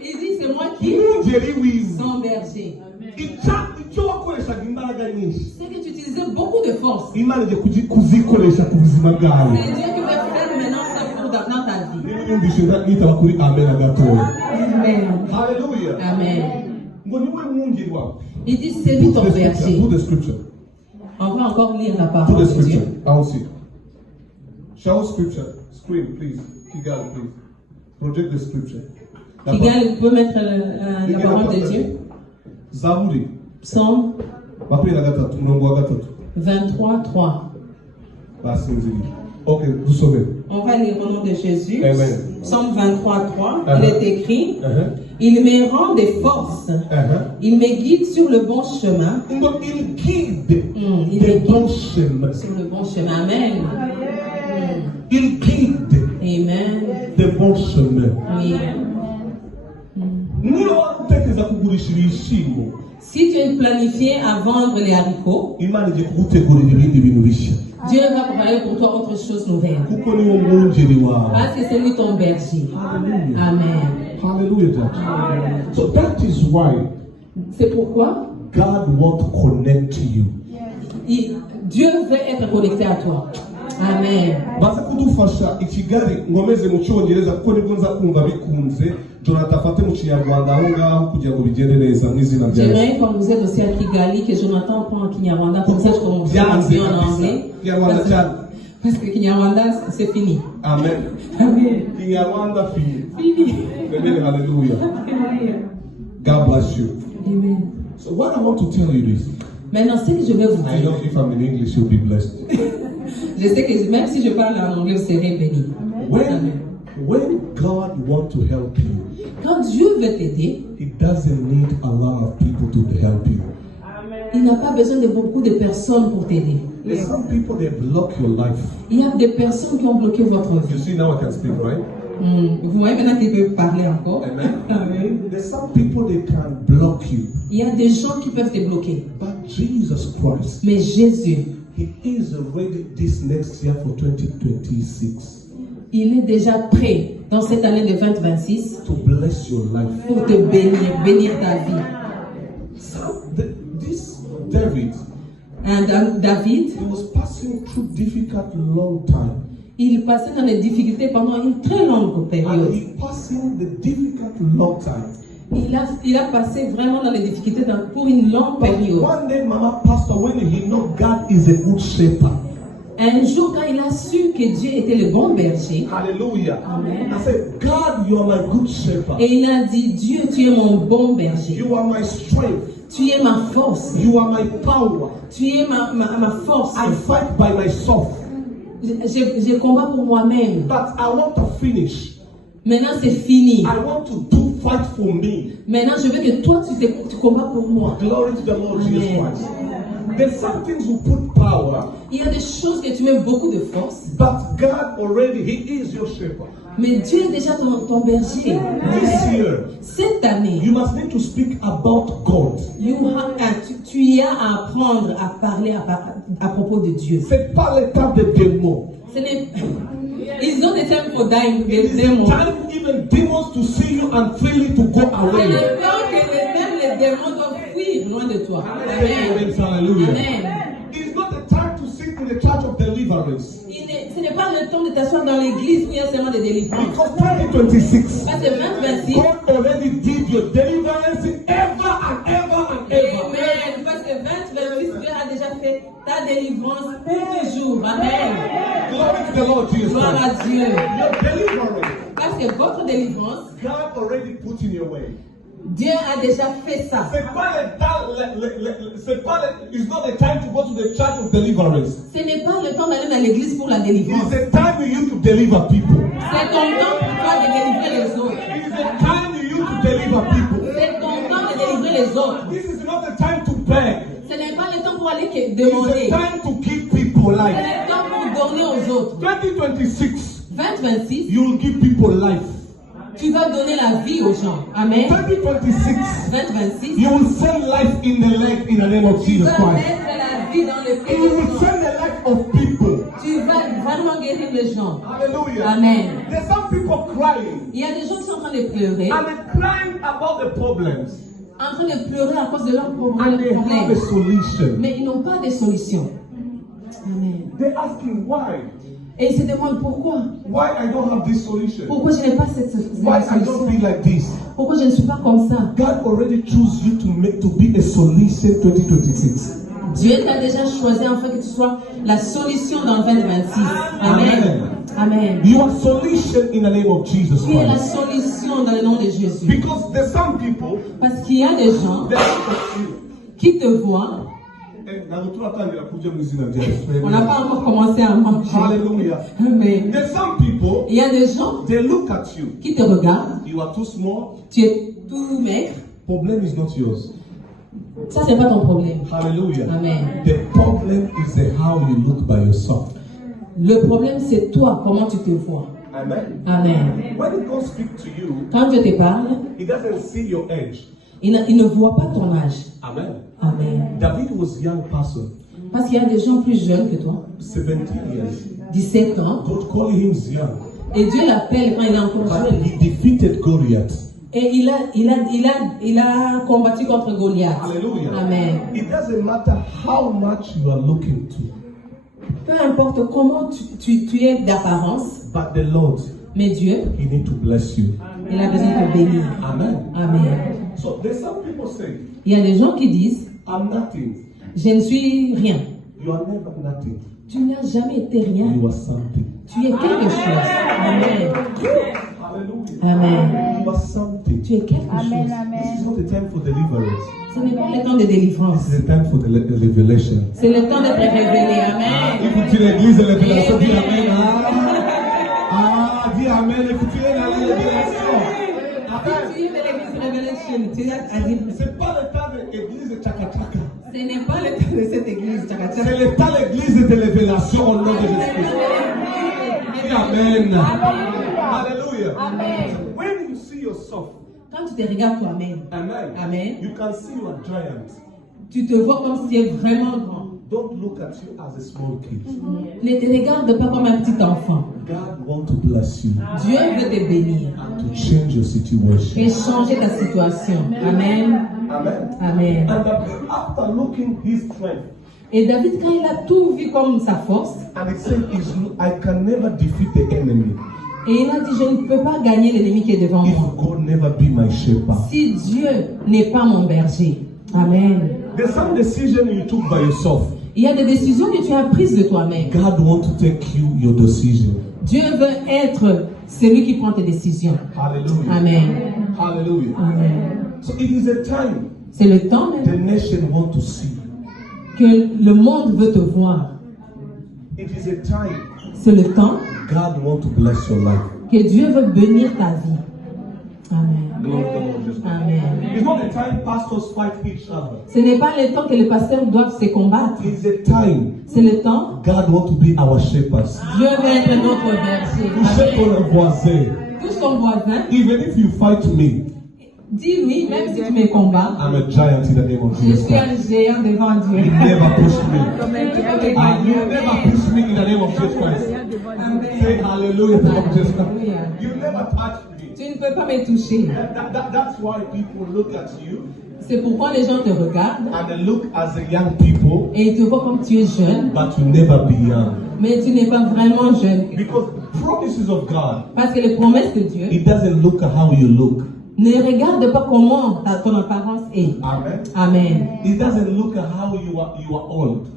Il dit, c'est moi qui mwungeri wiwe. son berger. icyo wakoreshaga imbaraga nyinshi, C'est que tu utilisais beaucoup de force. imana igiye kuzikoresha ku buzima bwawe. C'est Dieu qui va faire maintenant ça pour dans ta vie. niba unyumvise nitaba kuri amen gatoya. Amen. haleluya. Amen. ngo niwe mwungeri wawe. Il dit, c'est lui ton berger. Put the scripture. On va encore lire la Put parole the de scripture. Dieu. I will see. Show scripture. Screen, please. Kigali, please. Project the scripture. Kigali, vous pouvez mettre la parole de Dieu. Zaburi. Psaume makumyabiri na gatatu umurongo wa gatatu. 23:3. basinziriye. Ok, dusome. On va lire au nom de Jésus. Amen. Psaume 23:3. Uh-huh. Il est écrit, Uh-huh. il me rend des forces. Uh-huh. Il me guide sur le bon chemin. ngo il guide Il the me bon guide chemin. sur le bon chemin. Amen. Il guide Amen. the bon chemin. Oui. niba wari utekereza kugurisha ibishyimbo, Si tu es planifié à vendre les haricots, Imana igiye kugutegurira ibindi bintu bishya. Dieu va préparer pour toi autre chose nouvelle. Kuko niwo mwungeri wawe. Parce que c'est lui ton berger. Hallelujah. Amen. Hallelujah, church. So that is why C'est pourquoi God wants to connect to you. Dieu veut être connecté à toi. Amen. Baza kudufasha ikigali ngomeze mu cyongereza kuko nibwo nza kumva bikunze Jonathan afate mu kinyarwanda aho ngaho kugira ngo bigende neza mu izina rya Yesu. J'aimerais quand vous êtes aussi à Kigali que Jonathan prend en Kinyarwanda comme ça je commence à dire en anglais. Parce que Kinyarwanda c'est fini. Amen. Amen. Kinyarwanda fini. Fini. Amen. Hallelujah. God bless you. Amen. So what I want to tell you this. Maintenant, ce que je vais vous I know dire, if I'm in English, you'll be blessed. je sais que même si je parle en anglais, vous serez béni. When God wants to help you, Quand Dieu veut t'aider, He doesn't need a lot of people to help you. il n'a pas besoin de beaucoup de personnes pour t'aider. There's some people that block your life. Il y a des personnes qui ont bloqué votre You vie. see, now I can speak, right? Vous voyez maintenant qu'il peut parler encore. Amen. Amen. There's some people that can block you. Il y a des gens qui peuvent te bloquer. But Jesus Christ, Mais Jésus, He is ready this next year for 2026 il est déjà prêt dans cette année de 2026 to bless your life. pour te bénir ta vie. So, this David, David, he was passing through difficult long time. il passait dans les difficultés pendant une très longue And période. he passing the difficult long time. Il a passé vraiment dans les difficultés pour une longue But période. one day, Mama Pastor, when he know God is a good shepherd. Un jour, quand il a su que Dieu était le bon berger, Hallelujah. Amen. I said, God, you are my good shepherd. et il a dit, Dieu, tu es mon bon berger. You are my strength. Tu es ma force. You are my power. Tu es ma force. I fight by myself. Je combat pour moi-même. But I want to finish. Maintenant, c'est fini. I want to fight for me. Maintenant, je veux que toi, tu combats pour moi. Glory to the Lord Jesus Amen. Christ. There's some things who put power, Il y a des choses que tu mets beaucoup de force. but God already, He is your shepherd. Mais Dieu est déjà ton berger. This year, Cette année, you must need to speak about God. tu y as à apprendre à parler à propos de Dieu. C'est pas le temps des démons. Ils ont des termes pour des It's démons. time even demons to see you and freely to go C'est away. le temps que même les démons doivent fuir loin de toi. Amen. Amen. Hallelujah. Amen. It's not the time to sit in the church of deliverance. Ce n'est pas le temps de t'asseoir dans l'église où il y a seulement des délivrances. Because 2026, Parce que 2026, God already did your deliverance ever and ever and ever. Amen. Parce que 2026, Dieu a déjà fait ta délivrance pour toujours. Amen. Glory to the Lord Jesus Gloire Christ. à Dieu. Your deliverance, Parce que votre délivrance, God already put in your way. Dieu a déjà fait ça. It's not the time to go to the church of deliverance. Ce n'est pas le temps d'aller dans l'église pour la It's délivrance. the time you use to deliver people. C'est ton temps pour toi de délivrer les autres. It's the time you use to deliver people. C'est ton temps de délivrer les autres. This is not the time to beg. Ce n'est pas le temps pour aller It's demander. the time to give people C'est life. le temps pour donner aux autres. 2026, 2026, you will give people life. tu vas donner la vie aux gens. Amen. 2026, 2026, you will send life in the leg in the name of tu Jesus vas Christ. mettre la vie dans le You will cœur. send the life of people. Tu vas vraiment guérir les gens. Hallelujah. Amen. There's some people crying Il y a des gens qui sont en train de pleurer, and they're crying about the problems en train de pleurer à cause de leurs and they have a problèmes. solution. Mais ils n'ont pas de solution. Amen. They're asking why. Et ils se demandent pourquoi. Why I don't have this solution. Pourquoi je n'ai pas cette Why I don't solution. feel like this. Pourquoi je ne suis pas comme ça. God already chose you to be a solution 2026. Dieu t'a déjà choisi afin que tu sois la solution dans le 2026. Amen. Amen. You are solution in the name of Jesus Tu es la Christ. solution dans le nom de Jésus. Because there's some people Parce qu'il y a des gens that look at you. qui te voient. On n'a pas encore commencé à manger. Hallelujah. Amen. There's some people, Il y a des gens they look at you. qui te regardent. You are too small. Tu es tout maigre. Problem is not yours. Ça, c'est pas ton problème. Hallelujah. Amen. The problem is how you look by yourself. Le problème, c'est toi, comment tu te vois. Amen. Amen. When God speaks to you, Quand Dieu te parle, He doesn't see your age. Il ne voit pas ton âge. Amen. Amen. David was a young person, Parce qu'il y a des gens plus jeunes que toi, 17 years. 17 ans, God called him young, et Dieu l'appelle quand il est encore but jeune. he defeated Goliath. Et il a combattu contre Goliath. Hallelujah. Amen. It doesn't matter how much you are looking to, Peu importe comment tu es d'apparence, but the Lord, mais Dieu, he need to bless you. il a besoin de te bénir. Amen. Amen. So there's some people say, Il y a des gens qui disent, I'm nothing. je ne suis rien. You are never nothing. Tu n'as jamais été rien. You are something. Tu es quelque chose. Amen. Hallelujah. Amen. You are something. Tu es quelque chose. This is not the time for deliverance. Ce n'est pas le temps de délivrance. This is the time for the revelation. C'est le temps d'être révélé. Amen. Écoutez l'église de révélation, dis Amen. Dis Amen. Écoutez la révélation. Si tu es de l'église révélation, tu as dit, C'est pas le temps de l'église de Tchaka-Tchaka. ce n'est pas le temps de cette église. C'est le temps de l'église de révélation au nom de Jésus-Christ. Dis Amen. Hallelujah. When you see yourself, Quand tu te regardes toi-même, Amen. Amen, You can see you are giant. tu te vois comme si tu es vraiment grand. Don't look at you as a small kid. Ne te regarde pas comme un petit enfant. God wants to bless you Dieu veut te bénir and to change your situation. et changer ta situation. Amen. Amen. Amen. And after looking his strength, Et David, quand il a tout vu comme sa force, and it said, I can never defeat the enemy et il a dit, je ne peux pas gagner l'ennemi qui est devant if moi. God never be my shepherd. Si Dieu n'est pas mon berger. Amen. There's some decision you took by yourself. Il y a des décisions que tu as prises de toi-même. God wants to take you your decision. Dieu veut être celui qui prend tes décisions. Hallelujah. Amen. Hallelujah. Amen. So it is a time C'est le temps même the nation want to see. que le monde veut te voir. It is a time C'est le temps God wants to bless your life. que Dieu veut bénir ta vie. Amen. Glory to the Lord Jesus. Amen. It's not a time pastors fight each other. Ce n'est pas le temps que les pasteurs doivent se combattre. It's a time C'est le temps God wants to be our shepherds. Dieu veut être notre berger. Touchez Amen. ton voisin. Touche ton voisin. Even if you fight me, Dis oui, même si tu me combats. I'm a giant in the name of Je Jesus suis Christ. un géant devant Dieu. You never push me. Tu peux te And you gagner. never push me in the name of Jesus Christ. Say hallelujah to the Lord Jesus Christ. Alléluia. You never touch me. Tu ne peux pas me toucher. That's why people look at you C'est pourquoi les gens te regardent and they look as a young people, et ils te voient comme tu es jeune, but you never be young. mais tu n'es pas vraiment jeune. Because promises of God, Parce que les promesses de Dieu it doesn't look at how you look. ne regardent pas comment ton apparence est. Amen. Amen. It doesn't look at how you are old.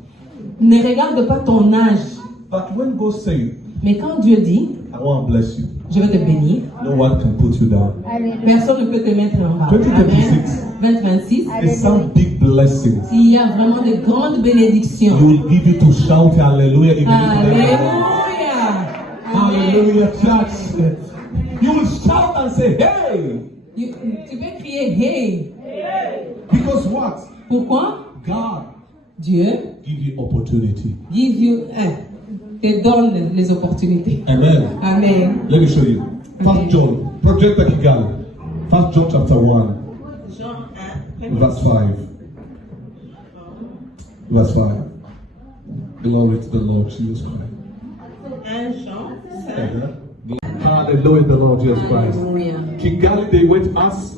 Ne regarde pas ton âge. But when God says, Mais quand Dieu dit, I want to bless you, je vais te bénir, no one can put you down. personne ne peut te mettre en bas. 2026. Amen. 2026. There's some big blessings. Il y a vraiment de grandes bénédictions. You will give you to shout hallelujah. Even Alléluia. Hallelujah, church. You will shout and say, hey. Tu peux crier hey. Because what? Pourquoi? God Dieu give you opportunity. te donne les opportunités. Amen. Amen. Let me show you. First John, Project Kigali. First John chapter 1, Jean 1, verse 5. Verse 5. Glory to the Lord Jesus Christ. 1 Jean 5. Hallelujah, the Lord Jesus Christ. Alléluia. Kigali, they went us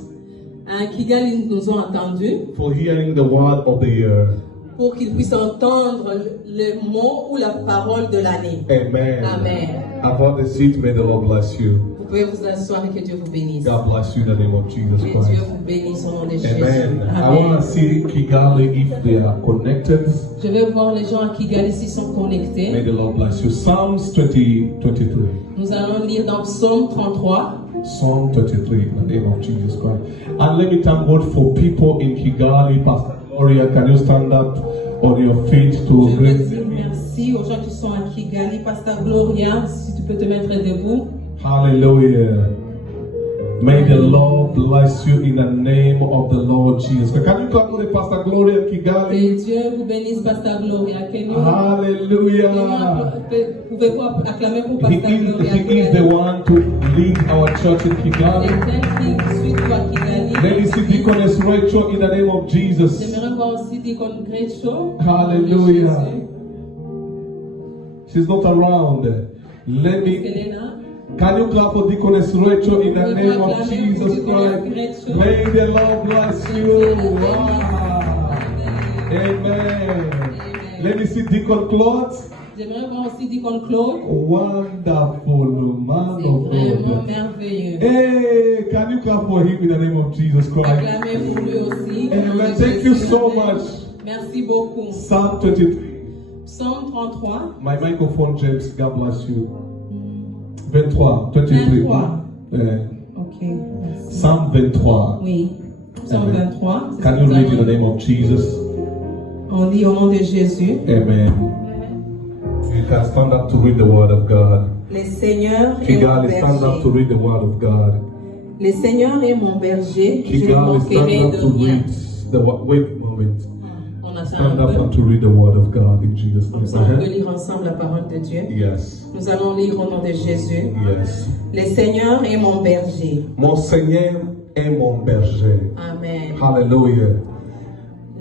À Kigali, nous ont entendus for hearing the word of the year. pour qu'ils puissent entendre le mot ou la parole de l'année. Amen. Amen. About the seat, may the Lord bless you. Vous pouvez vous asseoir et que Dieu vous bénisse. God bless you in the name of Jesus Que Dieu Christ. vous bénisse au nom de Jésus. Amen. I want to Amen. see Kigali if they are connected. Je vais voir les gens à Kigali s'ils sont May connectés. the Lord bless you. Psalms 23. Nous allons lire dans Psaume 33. Psalm 23 in the name of Jesus Christ. And let me thank God for people in Kigali. Pastor Gloria, can you stand up on your feet Je to veux greet dire merci aux gens qui sont à Kigali. Pasteur Gloria, si tu peux te mettre debout. Hallelujah. May the Lord bless you in the name of the Lord Jesus. Can you clap for the Pastor Gloria Kigali? Que Dieu vous bénisse, Pasteur Gloria. Que nous Hallelujah. pouvez-vous acclamer pour He Pasteur Gloria. is the one to lead our church in Kigali. C'est elle qui suit toi Kigali. Let me see Deaconess Rachel in the name of Jesus. J'aimerais voir aussi Deacon Gretchen. Hallelujah. She's not around. Let me. Elle est là. Can you clap for Deaconess Rachel in the name of Jesus Christ? May the Lord bless you. Wow. Amen. Let me see Deacon Claude. J'aimerais voir aussi Deacon Claude. Wonderful man C'est of vraiment God. merveilleux. Hey, can you clap for him in the name of Jesus Christ? Acclamez pour lui aussi. Amen. Thank you so much. Merci beaucoup. Psalm 23. Psaume 33. My microphone, James. God bless you. 23. 23. 23. Yeah. Ok. Merci. Psalm 23. Oui. Psaume Amen. 23. c'est Can ce you que read nous in the allons- name of Jesus? On lit au nom de Jésus. Amen. You can stand up to read the word of God. Le Seigneur est mon Kigali, stand up to berger. read the word of God. Le Seigneur est mon berger. Je ne Kigali, manquerai stand up de to rien. read the word. Wait a moment. On a ça un Stand up peu. and to read the word of God in Jesus' Comme name. ça, on peut lire ensemble la parole de Dieu. Yes. Nous allons lire au nom de Jésus. Yes. Le Seigneur est mon berger. Mon Seigneur est mon berger. Amen. Hallelujah.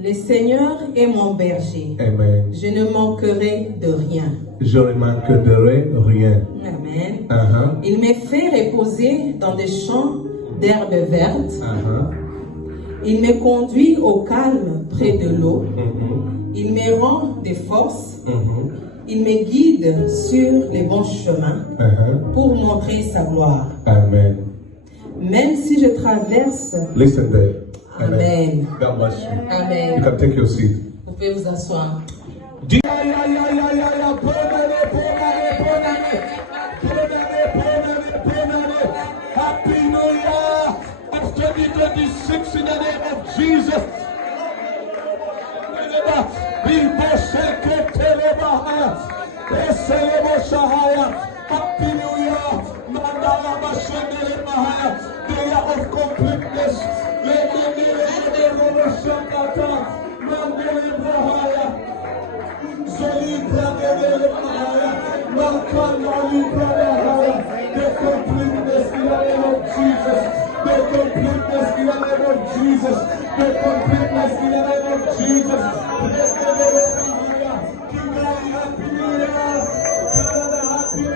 Le Seigneur est mon berger. Amen. Je ne manquerai de rien. Je ne manquerai rien. Amen. Uh-huh. Il me fait reposer dans des champs d'herbes vertes. Uh-huh. Il me conduit au calme près de l'eau. Mm-hmm. Il me rend des forces. Mm-hmm. Il me guide sur les bons chemins Uh-huh. pour montrer sa gloire. Amen. Même si je traverse. Listen there. Amen. God bless you. You Amen. can take your seat. Vous pouvez vous asseoir. Happy New Year of 2026 in the name of Jesus. Happy New Year. The year of completeness. The completeness in the name of Jesus. The completeness in the name of Jesus. The completeness in the name of Jesus. Kigali, Happy New Year. Canada, Happy New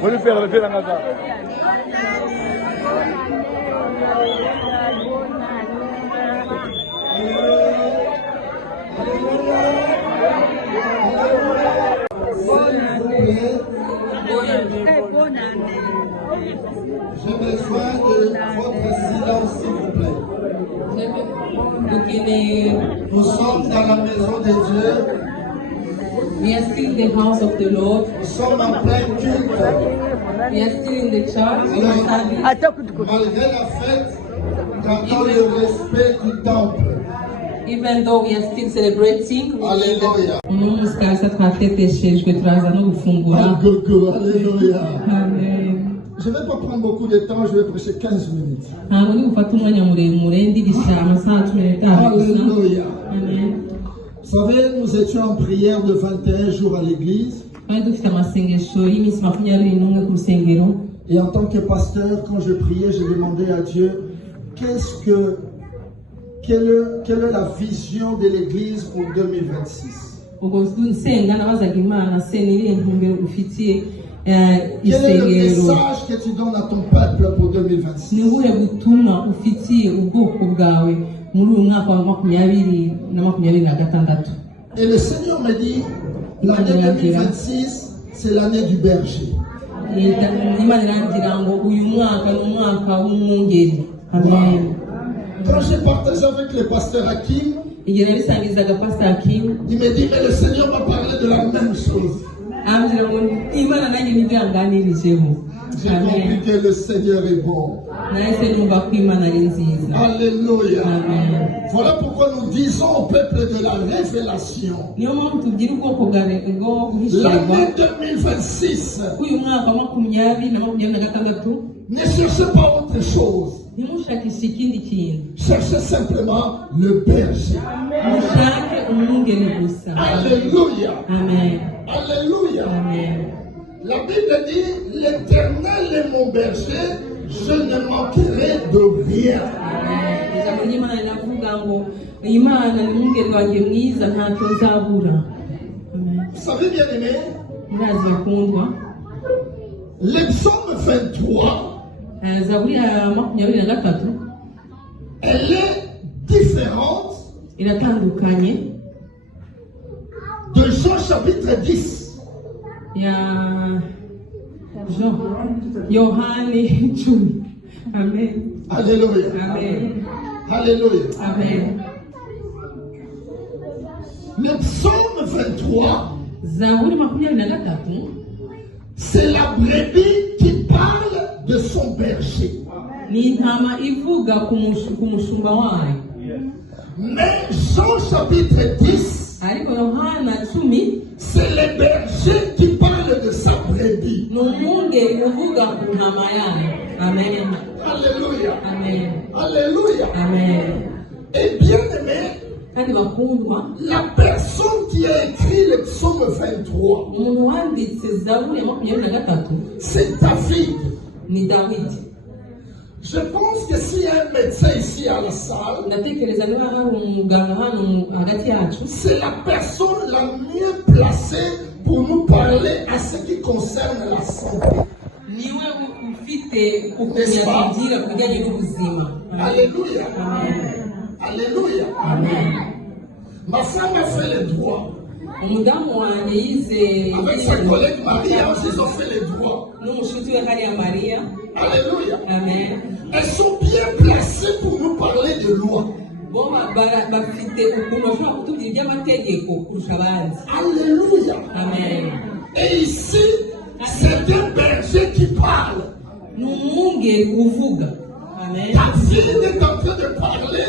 Voglio fare la casa. s'il vous plaît. Okay, Nous sommes dans la maison de Dieu. we are still in the house of the Lord. Nous sommes en plein culte. We are still in the church, in the service. Malgré la fête, dans le respect du temple. Even though we are still celebrating, Alléluia. umusika twateteshejwe turaza no gufungura. Alléluia. Amen. Je ne vais pas prendre beaucoup de temps, je vais prêcher 15 minutes. Ntabwo ndi gufata umwanya muremure ndigisha amasaha 15 gusa. Alléluia. Amen. Vous savez, nous étions en prière de 21 jours à l'église. Twari dufite amasengesho y'iminsi 21 ku rusengero. Et en tant que pasteur, quand je priais, je demandais à Dieu, quelle est la vision de l'église pour 2026? Ubwo nsenga nabazaga Imana se niri intumbero ufitiye Quel est le isengero. message que tu donnes à ton peuple pour 2026? Ni ubuhe butumwa ufitiye ubwoko bwawe muri uyu mwaka wa 2026? Et le Seigneur me dit, l'année 2026, c'est l'année du berger. Imana irambwira ngo uyu mwaka ni umwaka w'umwungeri. Amen. Quand j'ai partagé avec le pasteur Hakim, Igihe nabisangizaga Pastor Hakim, il me dit, mais le Seigneur m'a parlé de la même chose. ambwira ngo Imana nanjye nibyo yanganirijeho. J'ai compris que le Seigneur est bon. Nahise numva ko Imana ari nziza. Alléluia. Amen. Voilà pourquoi nous disons au peuple de la révélation, Niyo mpamvu tubwira ubwoko bwo guhishurwa l'année 2026, uyu mwaka wa 2026. ne cherchez pas autre chose. Ntimushakishe ikindi kintu, Cherchez simplement le berger. mushake umwungeri gusa. Alléluia. Amen. Alléluia. Amen. La Bible dit, l'Éternel est mon berger, je ne manquerai de rien. Ijambo ry'Imana riravuga ngo Imana ni umwungeri wanjye mwiza ntacyo nzabura. Amen. Vous savez bien aimé, Murazi bakundwa, le psaume 23, Zaburi ya 23 elle est différente iratandukanye de Jean chapitre 10. ya Yohani 10. Amen. Alléluia. Amen. Alléluia. Amen. Le psaume 23, Zaburi 23 c'est la brebis qui parle de son berger. ni intama ivuga ku mushumba wayo. Mais Jean chapitre 10, Ariko Yohana 10 c'est le berger qui parle de sa brebis. ni umwungeri uvuga ku ntama yayo. Amen. Alléluia. Amen. Alléluia. Amen. Et bien aimé, Kandi bakundwa, la personne qui a écrit le psaume 23, umuntu wanditse Zaburi ya 23 c'est David. ni Dawidi. Je pense que s'il y a un médecin ici à la salle, Ndatekereza niba hari umuganga hano hagati yacu, c'est la personne la mieux placée pour nous parler à ce qui concerne la santé. niwe ufite ukumenya kugira ku bijyanye n'ubuzima. Alléluia. Amen. Alléluia. Amen. Ma femme a fait les droits. Umudamu wanjye yize Avec sa collègue Maria, ils ont fait les droits. n'umushuti we hariya Mariya. Alléluia. Amen. Elles sont bien placées pour nous parler de loi. Bo bafite ukuntu bashobora kutubwira iby'amategeko kurusha abandi. Alléluia. Amen. Et ici, c'est un berger qui parle. Ni umwungeri uvuga. Amen. David est en train de parler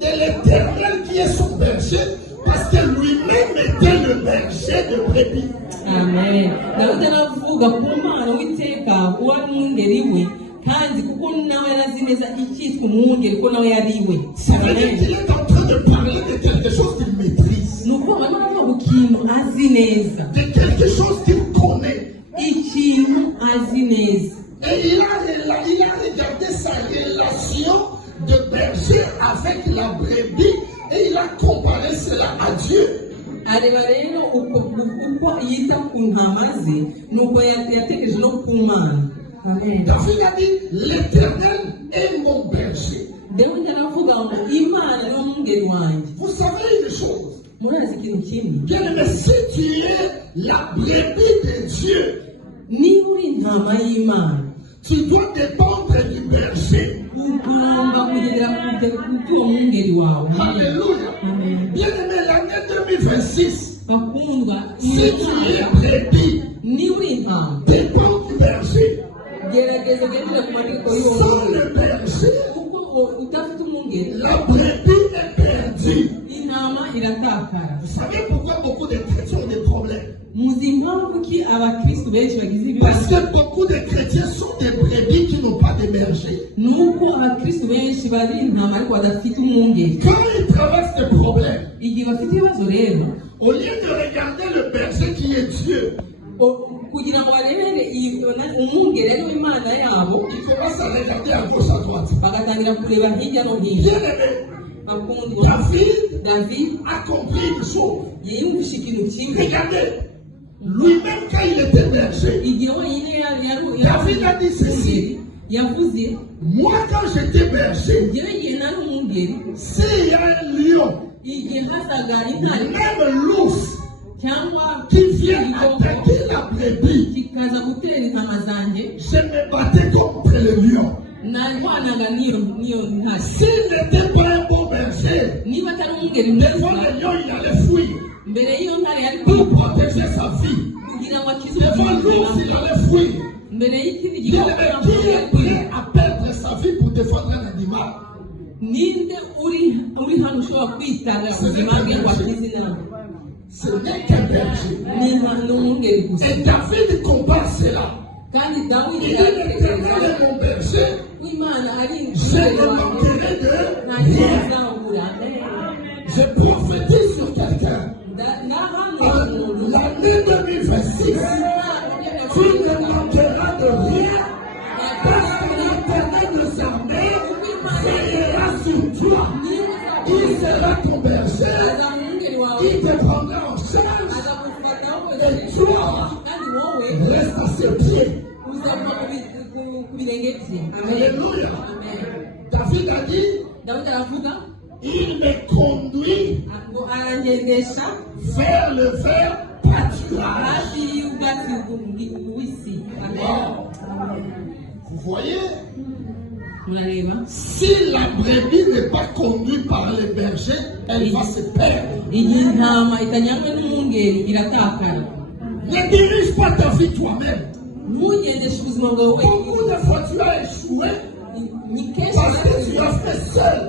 de l'Éternel qui est son berger, parce que lui-même était le berger de brebis. Amen. Dawidi aravuga ku Mana w'iteka uwo ari umwungeri we, kandi kuko nawe yarazi neza icyitwa umwungeri ko nawe yari we. Ça veut dire qu'il est en train de parler de quelque chose qu'il maîtrise, Ni ukuvuga ngo aravuga ku kintu azi neza, de quelque chose qu'il connaît. ikintu azi neza. Et il a regardé sa relation de berger avec la brebis et il a comparé cela à Dieu. Areba rero uko yita ku ntama ze nuko yatekereje no ku Mana. Amen. David a dit, l'Éternel est mon berger. Dawidi aravuga ngo Imana ni umwungeri wanjye. Vous savez une chose, Murazi ikintu kimwe, bien aimé, si tu es la brebis de Dieu, niba uri intama y'Imana tu dois dépendre du berger. ugomba ukagendera ku uwo mwungeri wawe. Alléluia. Amen. Bien-aimé, l'année 2026, bakundwa si tu es brebis, niba uri intama dépend du berger. gerageza ugendere ku mategeko Sans y'uwo le berger, kuko udafite umwungeri la brebis est perdue. intama iratakara. Vous savez pourquoi beaucoup de chrétiens ont des problèmes? muzi impamvu ki abakristu benshi bagize Parce ibibazo? que beaucoup de chrétiens sont des brebis qui n'ont pas de berger. ni uko abakristu benshi bari intama ariko badafite umwungeri. Quand ils traversent des problèmes, igihe bafite ibibazo rero au lieu de regarder le berger qui est Dieu, kugira ngo barebere umwungeri ari we imana yabo, ils commencent à regarder à gauche, à droite. bagatangira kureba hirya no hino. Bien-aimé, bakundwa David a compris une chose. yiyumvisha ikintu kimwe. Regardez, lui-même quand il était berger, igihe wenyine David a dit ceci. yavuze Moi quand j'étais berger, igihe igihe nari umwungeri, s'il y a un lion, igihe hazaga intare même l'ours, cyangwa qui vient attaquer la brebis, kikaza gutera intama zanjye, je me battais contre le lion. narwanaga n'iyo ntare. S'il n'était pas un bon berger, niba atari umwungeri devant mwiza, le lion, il allait fuir mbere y'iyo ntare yari pour protéger sa vie. kugira ngo akize Devant l'ours, il ubuzima, allait fuir. mbere y'ikindi Il gikoko avait qui est prêt à perdre sa vie pour défendre un animal. ninde uri hano ushobora kwitanga ubuzima bwe ngo akize intama? Ce n'est qu'un berger. ni umwungeri gusa. Et David compare cela. kandi Il dawidi dit, l'Éternel est mon berger, w'imana ari je umwungeri ne wanjye, manquerai de nta kintu rien. azabura. Je prophétise sur quelqu'un. ndahanura umuntu L'année 2026, tu ne manqueras de rien parce que l'Éternel des armées veillera sur toi. Il sera ton berger, il te prendra en charge et toi reste à ses pieds. Alléluia. David a dit, dawidi aravuga il me conduit ngo arangendesha vers le vert pâturage. hafi y'ubwatsi bubisi. Wow. Vous voyez, murareba si la brebis n'est pas conduite par les bergers, elle va se perdre. igihe intama itanyanywe n'umwungeri iratakara. Ne dirige pas ta vie toi-même. ntugendeshe ubuzima bwawe Beaucoup wenyine. de fois tu as échoué ni kenshi parce que tu as fait seul.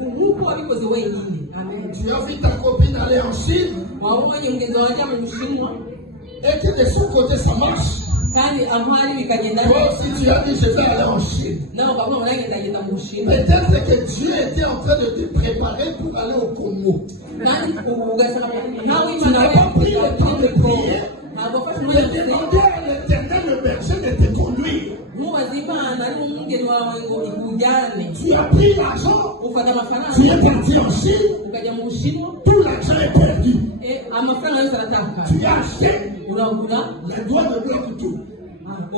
nk'uko wabikoze wenyine. Tu as vu ta copine aller en Chine wabonye mugenzi wawe ajya mu bushinwa et que de son côté ça marche. kandi amahari bikagenda Toi neza, aussi tu as dit je vais aller en Chine. nawe ukavuga ngo nagendagenda mu bushinwa, Peut-être que Dieu était en train de te préparer pour aller au Congo. kandi ugasanga nawe Tu n'as pas pris le temps de prier. ntabwo ufashe De umwanya demander à l'Éternel le berger de te conduire. ntubaze imana ari umwungeri wawe ngo ikujyane. Tu as pris l'argent, ufata tu es amafaranga parti en Chine, ukajya mu bushinwa, tout l'argent est perdu. amafaranga yose aratakara. Tu as acheté uragura les doigts de bloc tout.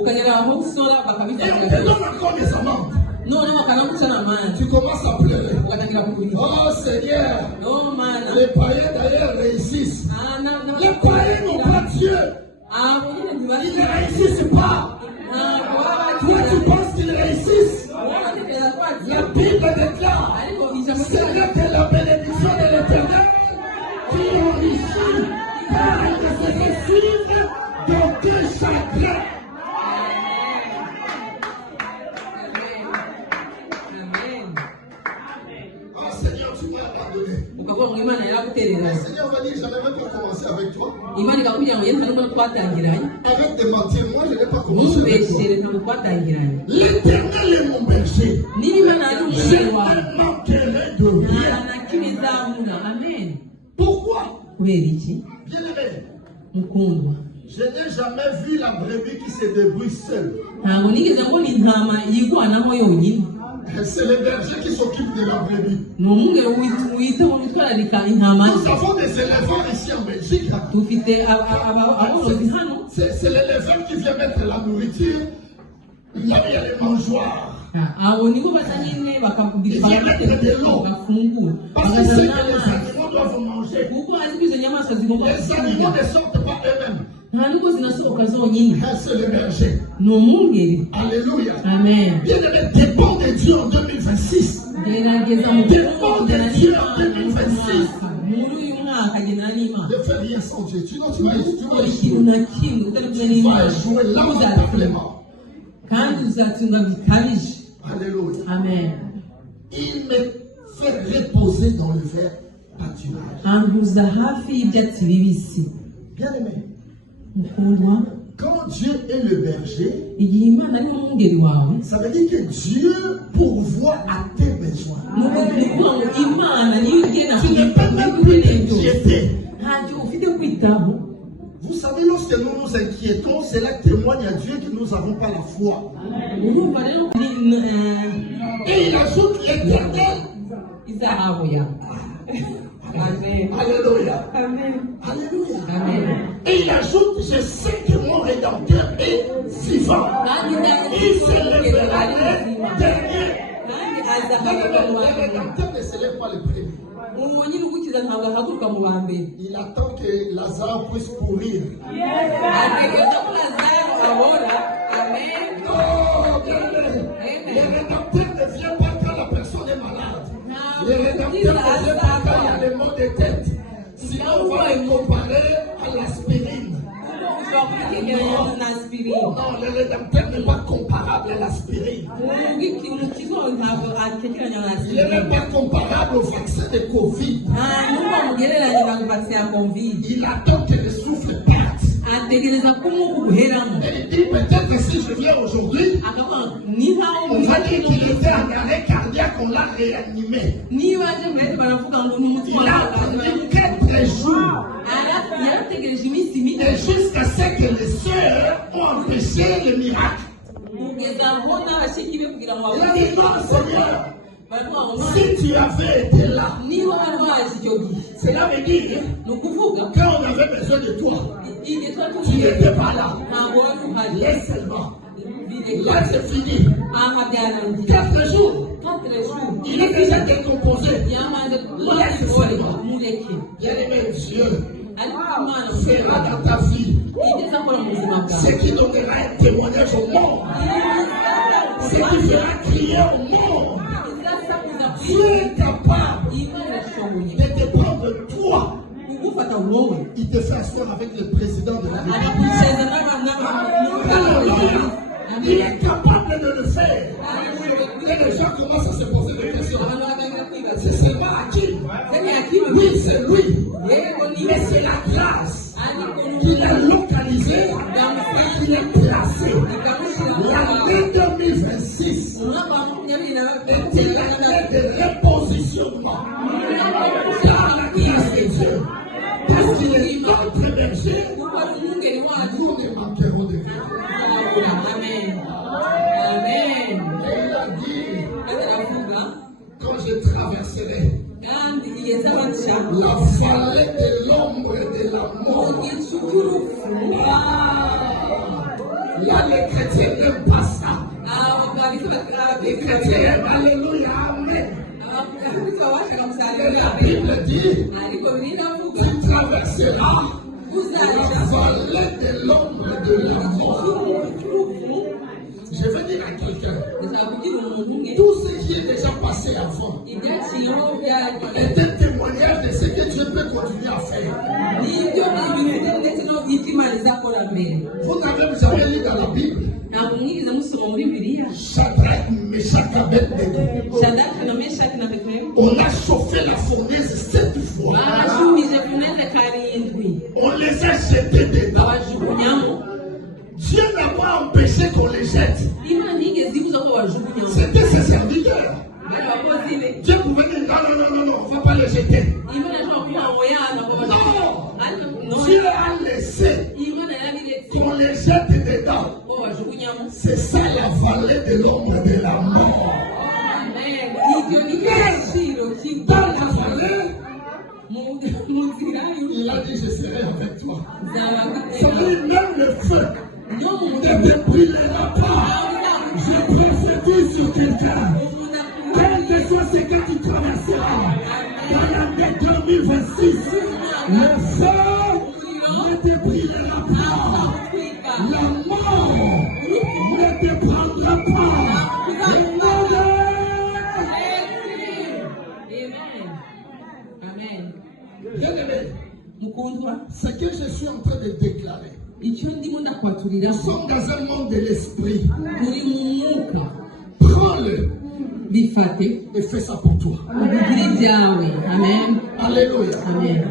ukagera aho usora Et on bakabitangira te donne encore des amendes. noneho bakanaguca n'amande Tu commences à pleurer. ugatangira kugurira. Oh Seigneur, no mana les païens d'ailleurs réussissent. Les païens n'ont pas Dieu. abo nyine Ils ntibari ne réussissent pas. ntabwo baba Toi tu bakira penses qu'ils réussissent. wowe batekereza ko La bakira Bible déclare, ariko ijambo c'est vrai que la bénédiction de l'Éternel qui enrichit, car elle ne se fait suivre d'aucun chagrin. Oh Seigneur, tu m'as abandonné. ukavuga ngo imana yaragutereranye. Le Seigneur va dire, je n'avais même pas commencé avec toi. imana ikakubwira ngo yenda nubwo twatangiranye, Arrête de mentir, moi je n'ai pas commencé avec toi. ntubeshere ntabwo twatangiranye. L'Éternel est mon berger. niba imana ari Je umwungeri wawe ne manquerai de nta rien. na kimwe izabura. amen. Pourquoi? kubera iki Bien-aimé, mukundwa? je n'ai jamais vu la brebis qui se débrouille seule. ntabwo nigeze mbona intama yirwanaho yonyine. C'est le berger qui s'occupe de la brebis. ni umwungeri witaho gutwararika intama Nous ze. avons des éleveurs ici en Belgique. dufite aborozi hano, C'est l'éleveur qui vient mettre la nourriture là où il y a les mangeoires. abo nibo baza nyine bakakubwira bagafungura Parce que c'est bagazana que les n'amazi, animaux doivent manger. kuko azi ko izo nyamaswa zigomba Les animaux kurya, ne sortent pas eux-mêmes. nta nubwo zinasohoka zonyine. C'est le berger. ni umwungeri. Alléluia. amen. Bien-aimé, dépend de Dieu en 2026. Dépend de Dieu en 2026. Ne fais rien sans Dieu. Tu vas échouer. Tu vas échouer lamentablement. Alléluia. Amen. Il me fait reposer dans le verre pâturage. Bien aimé. Quand Dieu est le berger, ça veut dire que Dieu pourvoit à tes besoins. Tu ne peux même plus t'inquiéter. Vous savez, lorsque nous nous inquiétons, cela témoigne à Dieu que nous n'avons pas la foi. Et il ajoute l'Éternel. Alléluia. Alléluia. Et il ajoute, je sais que mon Rédempteur est vivant. Il se lèvera le dernier. Le Rédempteur ne se lève pas le premier. Il attend que Lazare puisse pourrir. Le Rédempteur ne vient pas quand la personne est malade. Le Rédempteur ne vient pas quand il y a les maux de tête. Sinon, on va le comparer à l'aspirine. Non, le Rédempteur n'est pas comparable à l'aspirine. Il n'est même pas comparable au vaccin de Covid. Il attend que le souffle parte. Et il dit peut-être que si je viens aujourd'hui, on va dire qu'il était en arrêt cardiaque, on l'a réanimé. Il a attendu 4 jours. Et jusqu'à ce que les sœurs ont empêché le miracle. Il a dit non, Seigneur. Si tu avais été là, cela veut dire quand on avait besoin de toi, tu n'étais pas là. Laisse seulement. Là, c'est fini. 4 jours. Il est déjà décomposé. Laisse seulement. Bien-aimé, Dieu fera dans ta vie ce qui donnera un témoignage au monde. Ce qui fera crier au monde. Dieu est capable de te prendre toi. Il te fait asseoir avec le président de la République. Il est capable de le faire. Et les gens commencent à se poser des questions. C'est seulement à qui? Oui, c'est lui. Mais c'est la grâce qu'il a localisé et qu'il a placé. L'année 2026 est une année de repositionnement par la grâce de Dieu. Parce qu'il est notre berger, nous ne manquerons de rien. Amen. Amen. Et il a dit, quand je traverserai la vallée de l'ombre de la mort, là les chrétiens n'aiment pas ça. Les chrétiens aiment alléluia, amen. Et la Bible dit, tu traverseras la vallée de l'ombre de la mort. Je veux dire à quelqu'un, tout ce qui est déjà passé avant est un témoignage de ce que Dieu peut continuer à faire. Vous n'avez jamais lu dans la Bible Shadrach, Meshach, Abednego. On a chauffé la fournaise 7 fois. On les a jetés dedans. Dieu n'a pas empêché qu'on les jette. C'était ses serviteurs. Dieu pouvait dire non, on ne va pas les jeter. Non, Dieu a laissé qu'on les jette dedans. C'est ça la vallée de l'ombre de la mort. Dans la vallée, il a dit je serai avec toi. Ça veut dire même le feu ne te brûlera pas. Je prophétise sur quelqu'un. Quel que soit ce que tu traverseras dans l'année 2026, le feu ne te brûlera pas. La mort ne te prendra pas. Le monde kuvuga Ce que je suis en train de déclarer. icyo ndimo Nous ndakwaturiraho sommes dans un monde de l'esprit. turi mu mwuka Prends-le bifate et fais ça pour toi. bigire ibyawe amen Alléluia. amen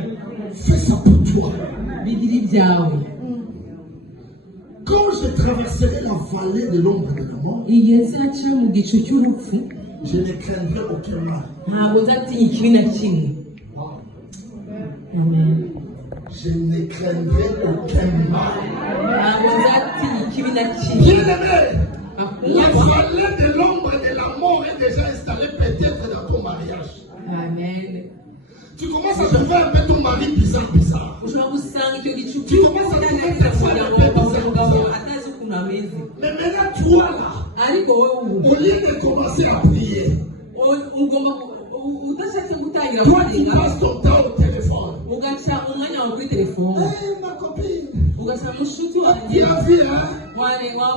Fais ça pour toi. bigire ibyawe Quand je traverserai la vallée de l'ombre de la mort, igihe nzaca mu gicu cy'urupfu je ne craindrai aucun mal. ntabwo nzatinya ikibi na kimwe amen Je ne craindrai aucun mal. ntabwo nzatinya ikibi na kimwe Bien-aimé, la akundwa vallée de l'ombre de la mort est déjà installée peut-être dans ton mariage. amen Tu commences à trouver un peu ton mari bizarre. ushobora gusanga icyo gicu atazi ukuntu ameze Mais maintenant, toi là, ariko wowe ubu au lieu de commencer à prier, ugomba udashatse gutangira toi tu gusenga passes ton temps au téléphone. ugaca umwanya wawe kuri telefone Hey, ma copine, ugaca mushuti tu wanjye as vu, hein?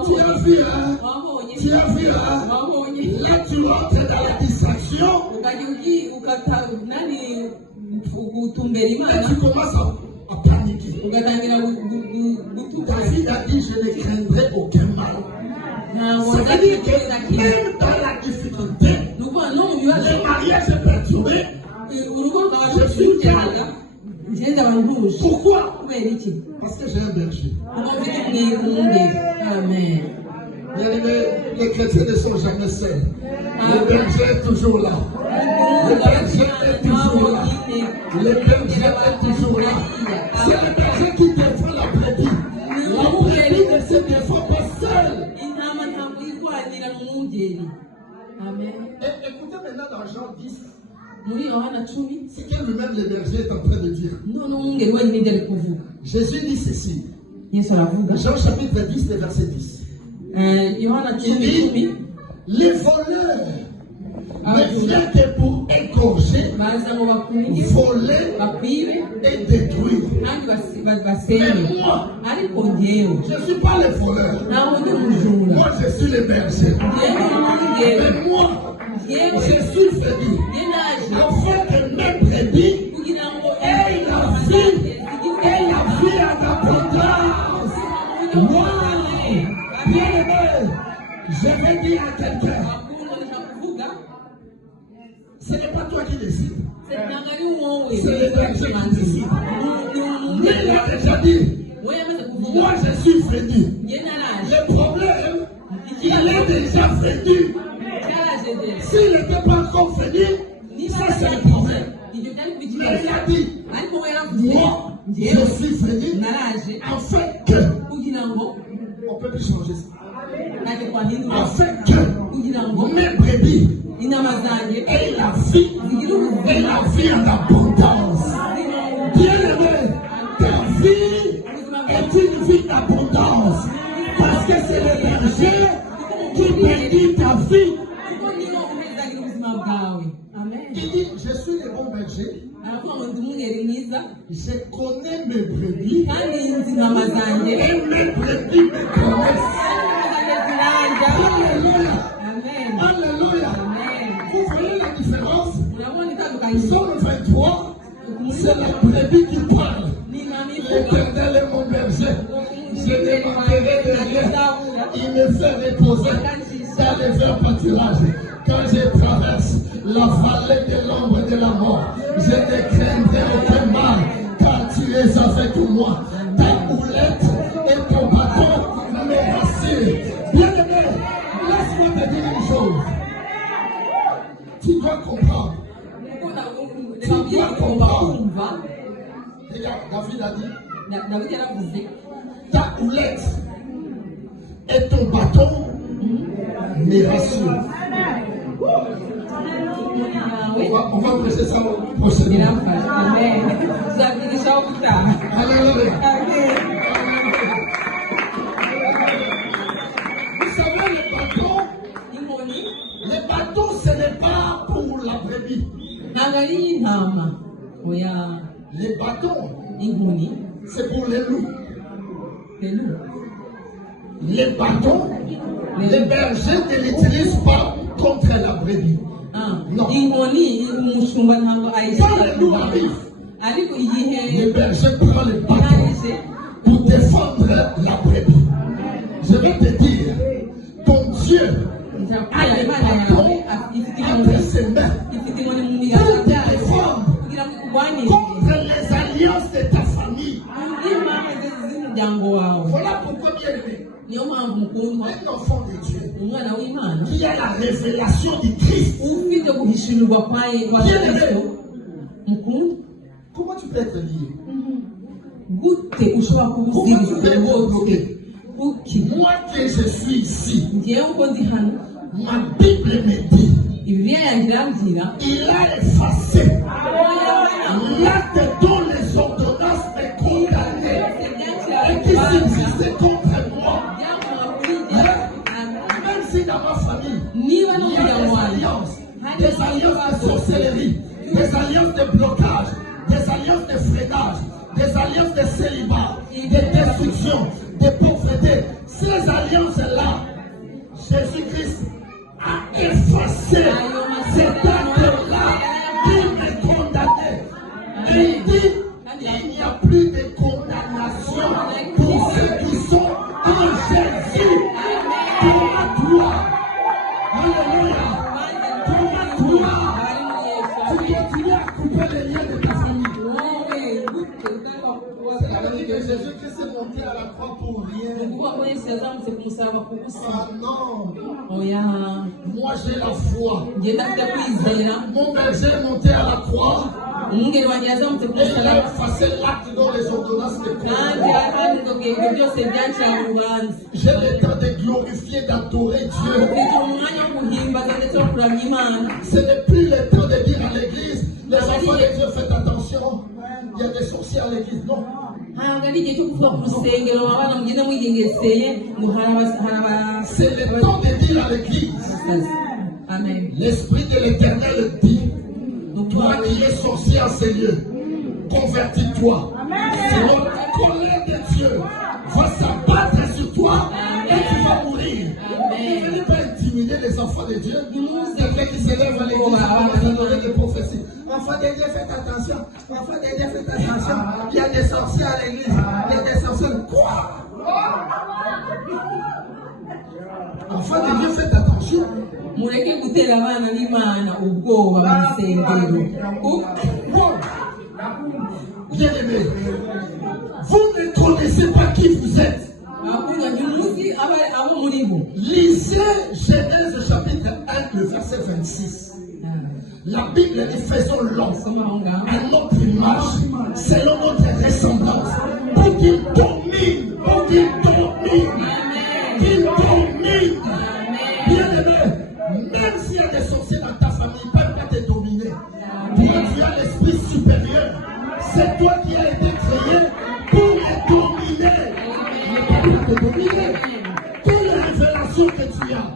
Tu as vu, hein? wabonye Tu as vu, hein? wabonye Là, tu entres dans la distraction ukajya ugata nani gutumbera et imana tu commences à paniquer. ugatangira gutuka David a dit, je ne craindrai aucun mal. ntabwo Ça veut nzatinya dire ikibi na que kimwe même dans la difficulté, ni ukuvuga no mu bibazo le mariage est perturbé. urugo rwawe rw'urubyaro ngenda baruhuje Pourquoi? kubera iki Parce que j'ai un berger. kuko mfite umwungeri amen Bien-aimé, les chrétiens ne sont jamais seuls. Le berger est toujours là. Le berger est toujours là. Le berger est toujours là. C'est le berger qui défend la brebis. La brebis ne se défend pas seule. intama ntabwo yirwanira mu mwungeri amen Et écoutez maintenant dans Jean 10, muri yohana 10 ce que lui-même le berger est en train de dire. none umwungeri wenyine ibyo ari kuvuga Jésus dit ceci. yesu aravuga Jean chapitre 10, le verset 10. yohana Il 10 dit, les voleurs ne viennent que pour égorger, baza ngo bakunge voler bakwibe et détruire. kandi Mais basenye moi, ariko njyewe je ne suis pas le voleur. ntabwo ndi umujura Moi, je suis le berger. njyewe ndi umwungeri Mais moi, njyewe je suis venu njye naje afin que mes brebis kugira ngo aient la vie en abondance. Wow! Bien-aimé, je vais dire à quelqu'un, ce n'est pas toi qui décides. C'est le berger qui décide. Mais il a déjà dit, moi je suis venu. Le problème, il est déjà venu. S'il n'était pas encore venu, ça c'est le problème. Mais il a dit, moi je suis venu afin que, on peut plus changer ça, afin que mes brebis aient la vie en abondance. Bien-aimé, ta vie est une vie d'abondance. Parce que c'est le berger qui bénit ta vie. Il dit, je suis le bon berger. Je connais mes brebis. Et mes brebis me connaissent. Alléluia. Alléluia. Vous voyez la différence? Psaume 23, c'est la brebis qui parle. L'Éternel est mon berger. Je ne manquerai de rien. Il me fait reposer dans les verts pâturages. Quand je traverse la vallée de l'ombre de la mort, je ne craindrai aucun mal, car tu es avec moi. Ta houlette et ton bâton me rassurent. Bien-aimé, laisse-moi te dire une chose. Tu dois comprendre. Regarde, David a dit, ta houlette et ton bâton me rassurent. On va prêcher ça prochainement. Alléluia. Vous savez, les bâtons, ce n'est pas pour la brebis. Les bâtons, c'est pour les loups. Les bâtons, les bergers ne l'utilisent pas contre la brebis. Non. Quand les loups arrivent, ariko igihe le berger prend le bâton pour défendre la brebis. Je vais te dire, ton Dieu a les bâtons entre ses mains pour te défendre contre les alliances de ta famille. Voilà pourquoi, bien aimé, un enfant de Dieu qui a la révélation du Christ. Bien aimé, comment tu peux être lié? Comment tu peux être bloqué? Moi que je suis ici, ma Bible me dit, il a effacé l'acte dont les ordonnances me condamnaient et qui subsistait contre moi. Même si dans ma famille, il y a des alliances de sorcellerie, des alliances de blocage, des alliances de freinage, des alliances de célibat, de destruction, de pauvreté. Ces alliances-là, Jésus-Christ a effacé cet acte-là qui me condamnait. Et il dit, il n'y a plus de condamnation pour ceux qui sont en Jésus. Toi, alléluia, toi, tu continues à couper les liens de ta famille. C'est-à-dire que Jésus-Christ est monté à la croix pour rien. Ah non. Moi j'ai la foi. Mon berger est monté à la croix. Et il a effacé l'acte dont les ordonnances me condamnent. J'ai le temps de glorifier, d'adorer Dieu. Ce n'est plus le temps de dire à l'église, les enfants de Dieu, faites attention, il y a des sorciers à l'église. Non. C'est le temps de dire à l'église. L'Esprit de l'Éternel dit, toi qui es sorcier en ces lieux, convertis-toi. Sinon la colère de Dieu va s'abattre sur toi et tu vas mourir. Ne venez pas intimider les enfants de Dieu. Quelqu'un qui s'élève à l'église va donner des prophéties. Enfants de Dieu, faites attention. Enfants de Dieu, faites attention. Il y a des sorciers à l'église. Il y a des sorciers. Quoi? Enfants de Dieu, faites attention. Mureke gutera abana b'Imana ubwoba mu nsengero. Bien-aimés, vous ne connaissez pas qui vous êtes. Lisez Genèse chapitre 1, le verset 26. La Bible dit faisons l'homme à notre image, selon notre ressemblance, pour qu'il domine, pour qu'il domine, qu'il domine. Bien-aimés, même s'il y a des sorciers dans ta famille, ils ne peuvent pas te dominer. Toi, tu as l'esprit supérieur. C'est toi qui as été créé pour les dominer. Ne pas te dominer. Quelle révélation que tu as?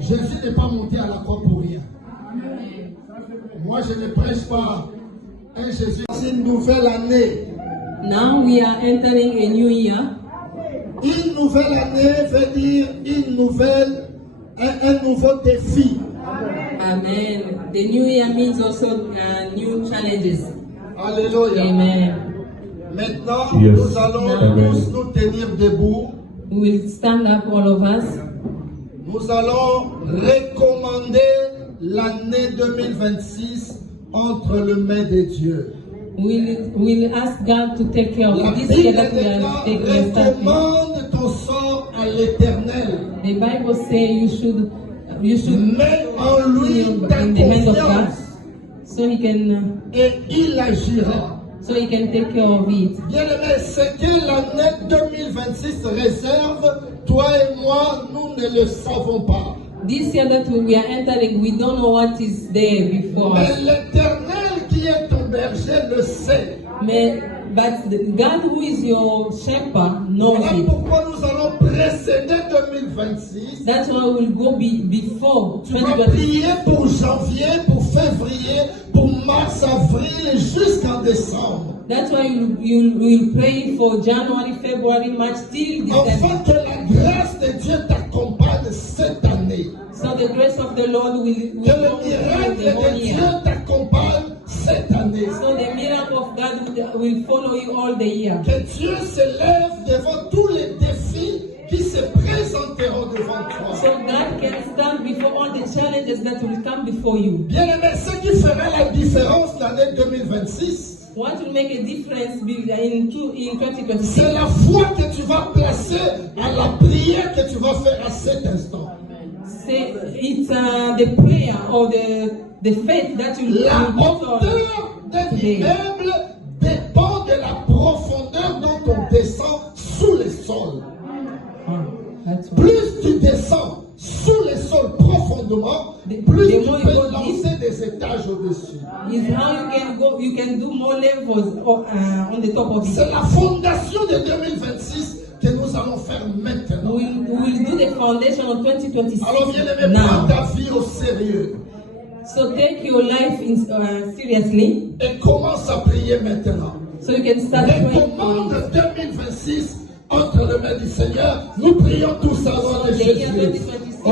Jésus n'est pas monté à la croix pour rien. Moi, je ne prêche pas un Jésus. C'est une nouvelle année. Now we are entering a new year. Une nouvelle année veut dire un nouveau défi. Amen. The new year means also new challenges. Alléluia. Amen. Maintenant, nous allons tous nous tenir debout. We will stand up, all of us. Nous allons recommander l'année 2026 entre les mains de Dieu. We'll ask God to take care of La this Bible year that we are starting. recommande ton sort à l'Éternel. The Bible says you should Mets en lui ta in the hand of God, confiance so He can et il agira. take care of it. Bien-aimé, ce que l'année 2026 réserve, toi et moi, nous ne le savons pas. This year that we are entering, we don't know what is there before Mais us. l'Éternel qui est ton berger le sait. But God, who is your shepherd, knows Voilà it. pourquoi nous allons précéder 2026. That's why we'll go before Tu vas 2026. prier pour janvier, pour février, pour mars, avril, jusqu'en décembre. That's why you will pray for January, February, March till Afin December. que la grâce de Dieu t'accompagne cette année. So the grace of the Lord will Que go le through miracle the whole de Dieu year. t'accompagne cette année. So the miracle of God will follow you all the year. Que Dieu s'élève devant tous les défis qui se présenteront devant toi. So God can stand before all the challenges that will come before you. Bien-aimé, ce qui fera la différence l'année 2026, What will make a difference in 2026? c'est la foi que tu vas placer à la prière que tu vas faire à cet instant. It's the prayer or the faith that you La put on hauteur d'un today. immeuble dépend de la profondeur dont on descend sous les sols. That's why. Plus tu descends sous les sols profondément, plus tu peux lancer des étages au-dessus. Is how you can do more levels on the top of it. C'est la fondation de 2026 que nous allons faire maintenant. We will do the foundation of 2026 Alors bien-aimé, prends now. ta vie au sérieux So take your life seriously. et commence à prier maintenant. So you can start Les praying. commandes 2026 entre les mains du Seigneur, nous prions tous avant de Jésus. Oh,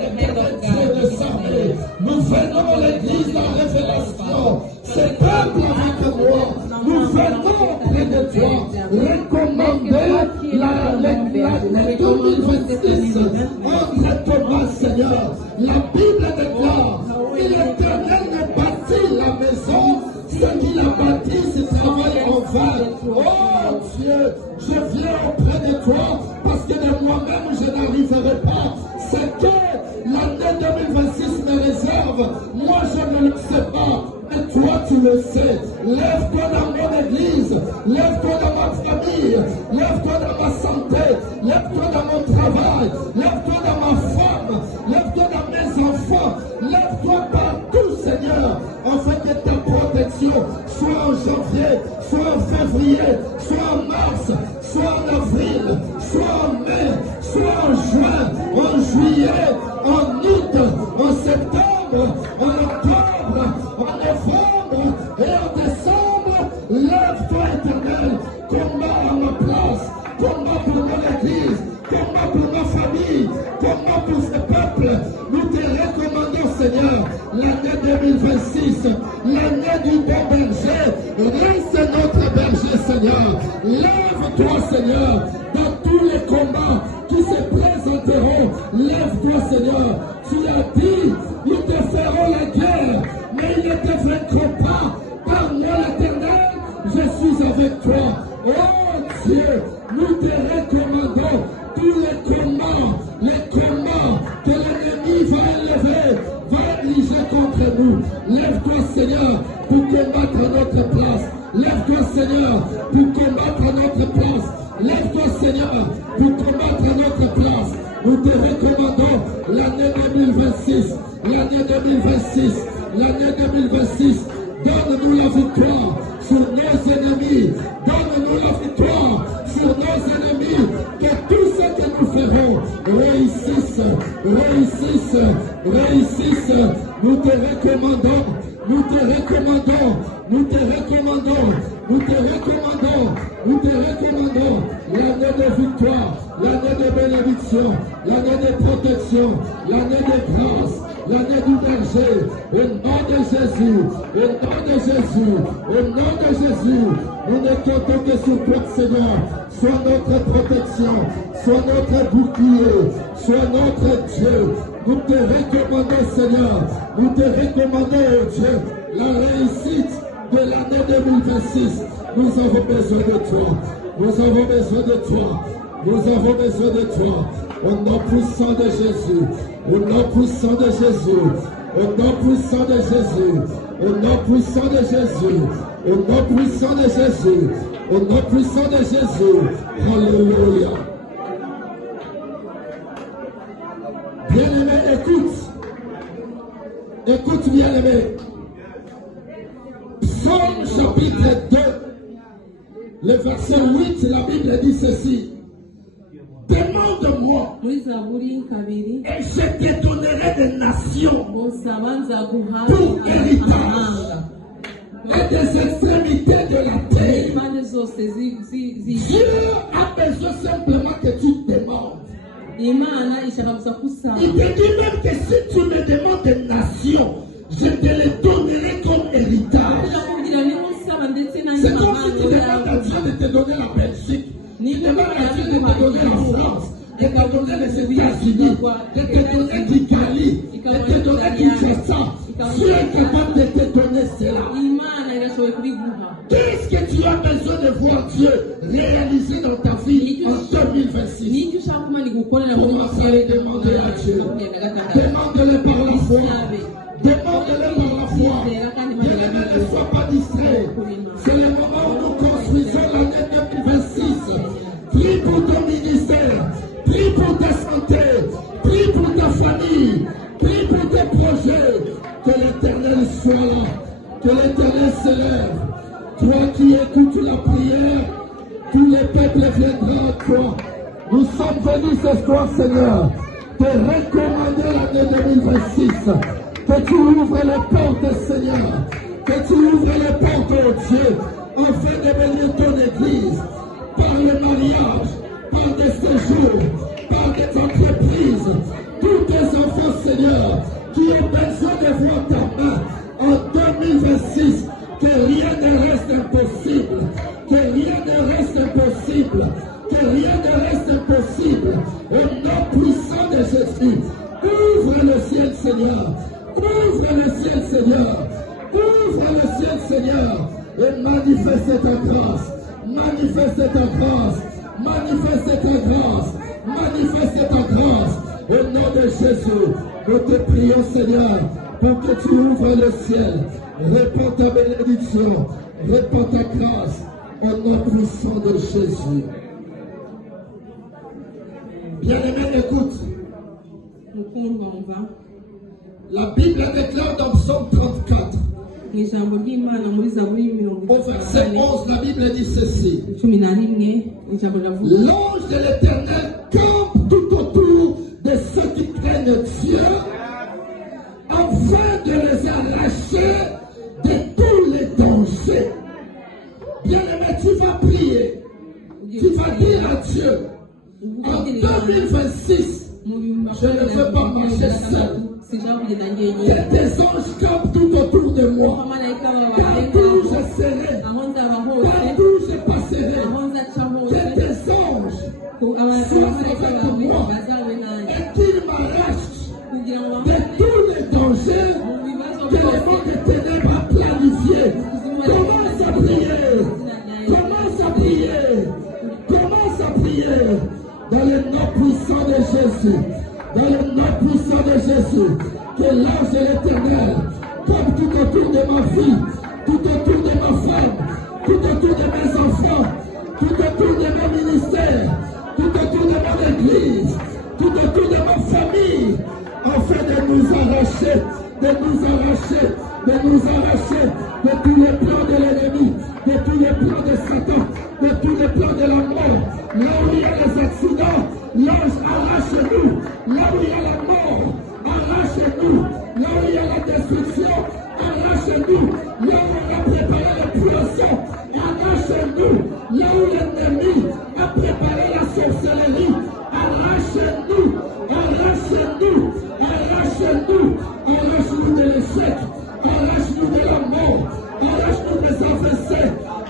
éternel Dieu de Sarmée, nous venons à l'église de la révélation. Ce peuple avec moi, nous venons auprès de toi, recommander l'année 2026 entre tes mains, Seigneur. La Bible déclare que l'Éternel ne bâtit la maison, ceux qui la bâtissent travaillent en vain. Oh Dieu, je viens auprès de toi parce que de moi-même je n'arriverai pas. C'est que l'année 2026 me réserve. Moi je ne le sais pas. Mais toi tu le sais. Lève-toi dans mon église. Lève-toi dans ma famille. Lève-toi dans ma santé. Lève-toi dans mon travail. Lève-toi dans ma femme. Lève-toi dans mes enfants. Lève-toi partout, Seigneur, afin que ta protection soit en janvier, soit en février, soit en mars, soit en avril, soit en mai, soit en juin, en juillet, en août, en septembre, en octobre, en novembre et en décembre. Lève-toi, Éternel, combat à ma place, combat pour mon église, combat pour ma famille, combat pour ce peuple. Nous te recommandons, Seigneur, l'année 2026, l'année du bon berger. Reste notre berger, Seigneur. Lève-toi, Seigneur, dans tous les combats qui se présenteront. Lève-toi, Seigneur. Tu as dit, nous te ferons la guerre, mais ils ne te vaincront pas. Par moi, l'Éternel, je suis avec toi. Oh Dieu, nous te recommandons tous les combats que l'ennemi va élever, va diriger contre nous. Lève-toi, Seigneur, pour combattre à notre place. Lève-toi, Seigneur, pour combattre à notre place. Lève-toi, Seigneur, pour combattre à notre place. Nous te recommandons l'année 2026, l'année 2026, l'année 2026. Donne-nous la victoire sur nos ennemis. Donne-nous la victoire sur nos ennemis. Que tout ce que nous ferons réussisse, réussisse, réussisse. Nous te recommandons, nous te recommandons, nous te recommandons, nous te recommandons, nous te recommandons l'année de victoire, l'année de bénédiction, l'année de protection, l'année de grâce, l'année du berger. Au nom de Jésus, au nom de Jésus, au nom de Jésus, nous ne comptons que sur toi, Seigneur. Sois notre protection, sois notre bouclier, sois notre Dieu. Nous te recommandons, Seigneur, nous te recommandons, oh Dieu, la réussite de l'année 2026. Nous avons besoin de toi, nous avons besoin de toi, nous avons besoin de toi. Au nom puissant de Jésus, au nom puissant de Jésus, au nom puissant de Jésus, au nom puissant de Jésus, au nom puissant de Jésus, au nom puissant de Jésus. Alléluia. Bien-aimé, écoute. Écoute, bien-aimé. Psaume chapitre 2, le verset 8, la Bible dit ceci. Demande-moi et je te donnerai des nations pour héritage et des extrémités de la terre. Dieu a besoin simplement que tu demandes. Il te dit même que si tu me demandes des nations, je te les donnerai comme héritage. C'est comme si tu demandes à Dieu de te donner la Belgique. Tu demandes à Dieu de te donner la France, de te donner les États-Unis, de te donner Kigali, de te donner Kinshasa. Dieu est capable de te donner cela. Qu'est-ce que tu as besoin de voir Dieu réaliser dans ta vie en 2026? Comment aller demander à Dieu? Demande-le par la foi. Demande-le par la foi. Bien-aimé, ne sois pas distrait. C'est le moment où nous construisons l'année 2026. Prie pour ton ministère. Prie pour ta santé. Prie pour ta famille. Prie pour tes projets. Que l'Éternel soit là. Que l'Éternel s'élève. Toi qui écoutes la prière, tous les peuples viendront à toi. Nous sommes venus ce soir, Seigneur, te recommander l'année 2026. Que tu ouvres les portes, Seigneur. Que tu ouvres les portes, oh Dieu, afin de bénir ton Église. Par le mariage, par des séjours, par des entreprises. Tous tes enfants, Seigneur, qui ont besoin de voir ta main en 2026. Que rien ne reste impossible. Que rien ne reste impossible. Que rien ne reste impossible. Au nom puissant de Jésus. Ouvre le ciel, Seigneur. Ouvre le ciel, Seigneur. Ouvre le ciel, Seigneur. Et manifeste ta grâce. Manifeste ta grâce. Manifeste ta grâce. Manifeste ta grâce. Au nom de Jésus. Nous te prions, Seigneur, pour que tu ouvres le ciel. Répands ta bénédiction. Répands ta grâce. Au nom puissant de Jésus. Bien-aimé, écoute. La Bible déclare dans Psaume 34. Au verset 11, la Bible dit ceci. L'ange de l'Éternel campe tout autour de ceux qui craignent Dieu, afin de les arracher de tous les dangers. Bien-aimé, tu vas prier. Tu vas dire à Dieu, en 2026, je ne veux pas marcher seul. Que tes anges campent tout autour de moi. Partout je serai. Partout je passerai. Que tes anges soient avec moi. Et qu'ils m'arrachent de tous les dangers que le monde des ténèbres a planifiés. Commence à prier. Commence à prier. Commence à prier. Dans le nom puissant de Jésus. Dans le nom puissant de Jésus, que l'ange de l'Éternel campe tout autour de ma vie, tout autour de ma femme, tout autour de mes enfants, tout autour de mon ministère, tout autour de mon église, tout autour de ma famille, afin de nous arracher, de tous les plans de l'ennemi, de tous les plans de Satan, de tous les plans de la mort. Là où il y a les accidents, l'ange arrache-nous. Là où il y a la mort, arrache-nous. Là où il y a la destruction, arrache-nous. Là où on a préparé le poisson, arrache-nous. Là où l'ennemi a préparé la sorcellerie, arrache-nous. Arrache-nous. Arrache-nous. Arrache-nous de l'échec. Arrache-nous de la mort. Arrache-nous des AVC.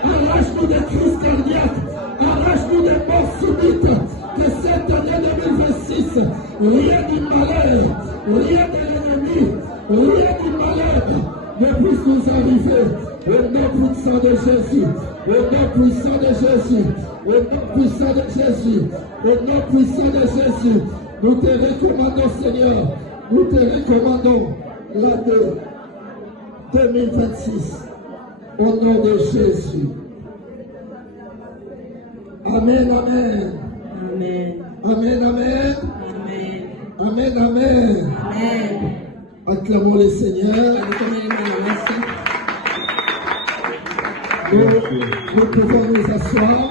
Arrache-nous des crises cardiaques. Arrache-nous des morts subites. Que cette année 2026, rien du malheur, rien de l'ennemi, rien du malheur ne puisse nous arriver. Au nom puissant de Jésus, au nom puissant de Jésus, au nom puissant de Jésus, au nom puissant de Jésus, nous te recommandons, Seigneur, nous te recommandons l'année 2026. Au nom de Jésus. Amen, amen. Amen. Amen, amen. Amen. Amen, amen. Amen. Acclamons le Seigneur. Nous pouvons nous asseoir.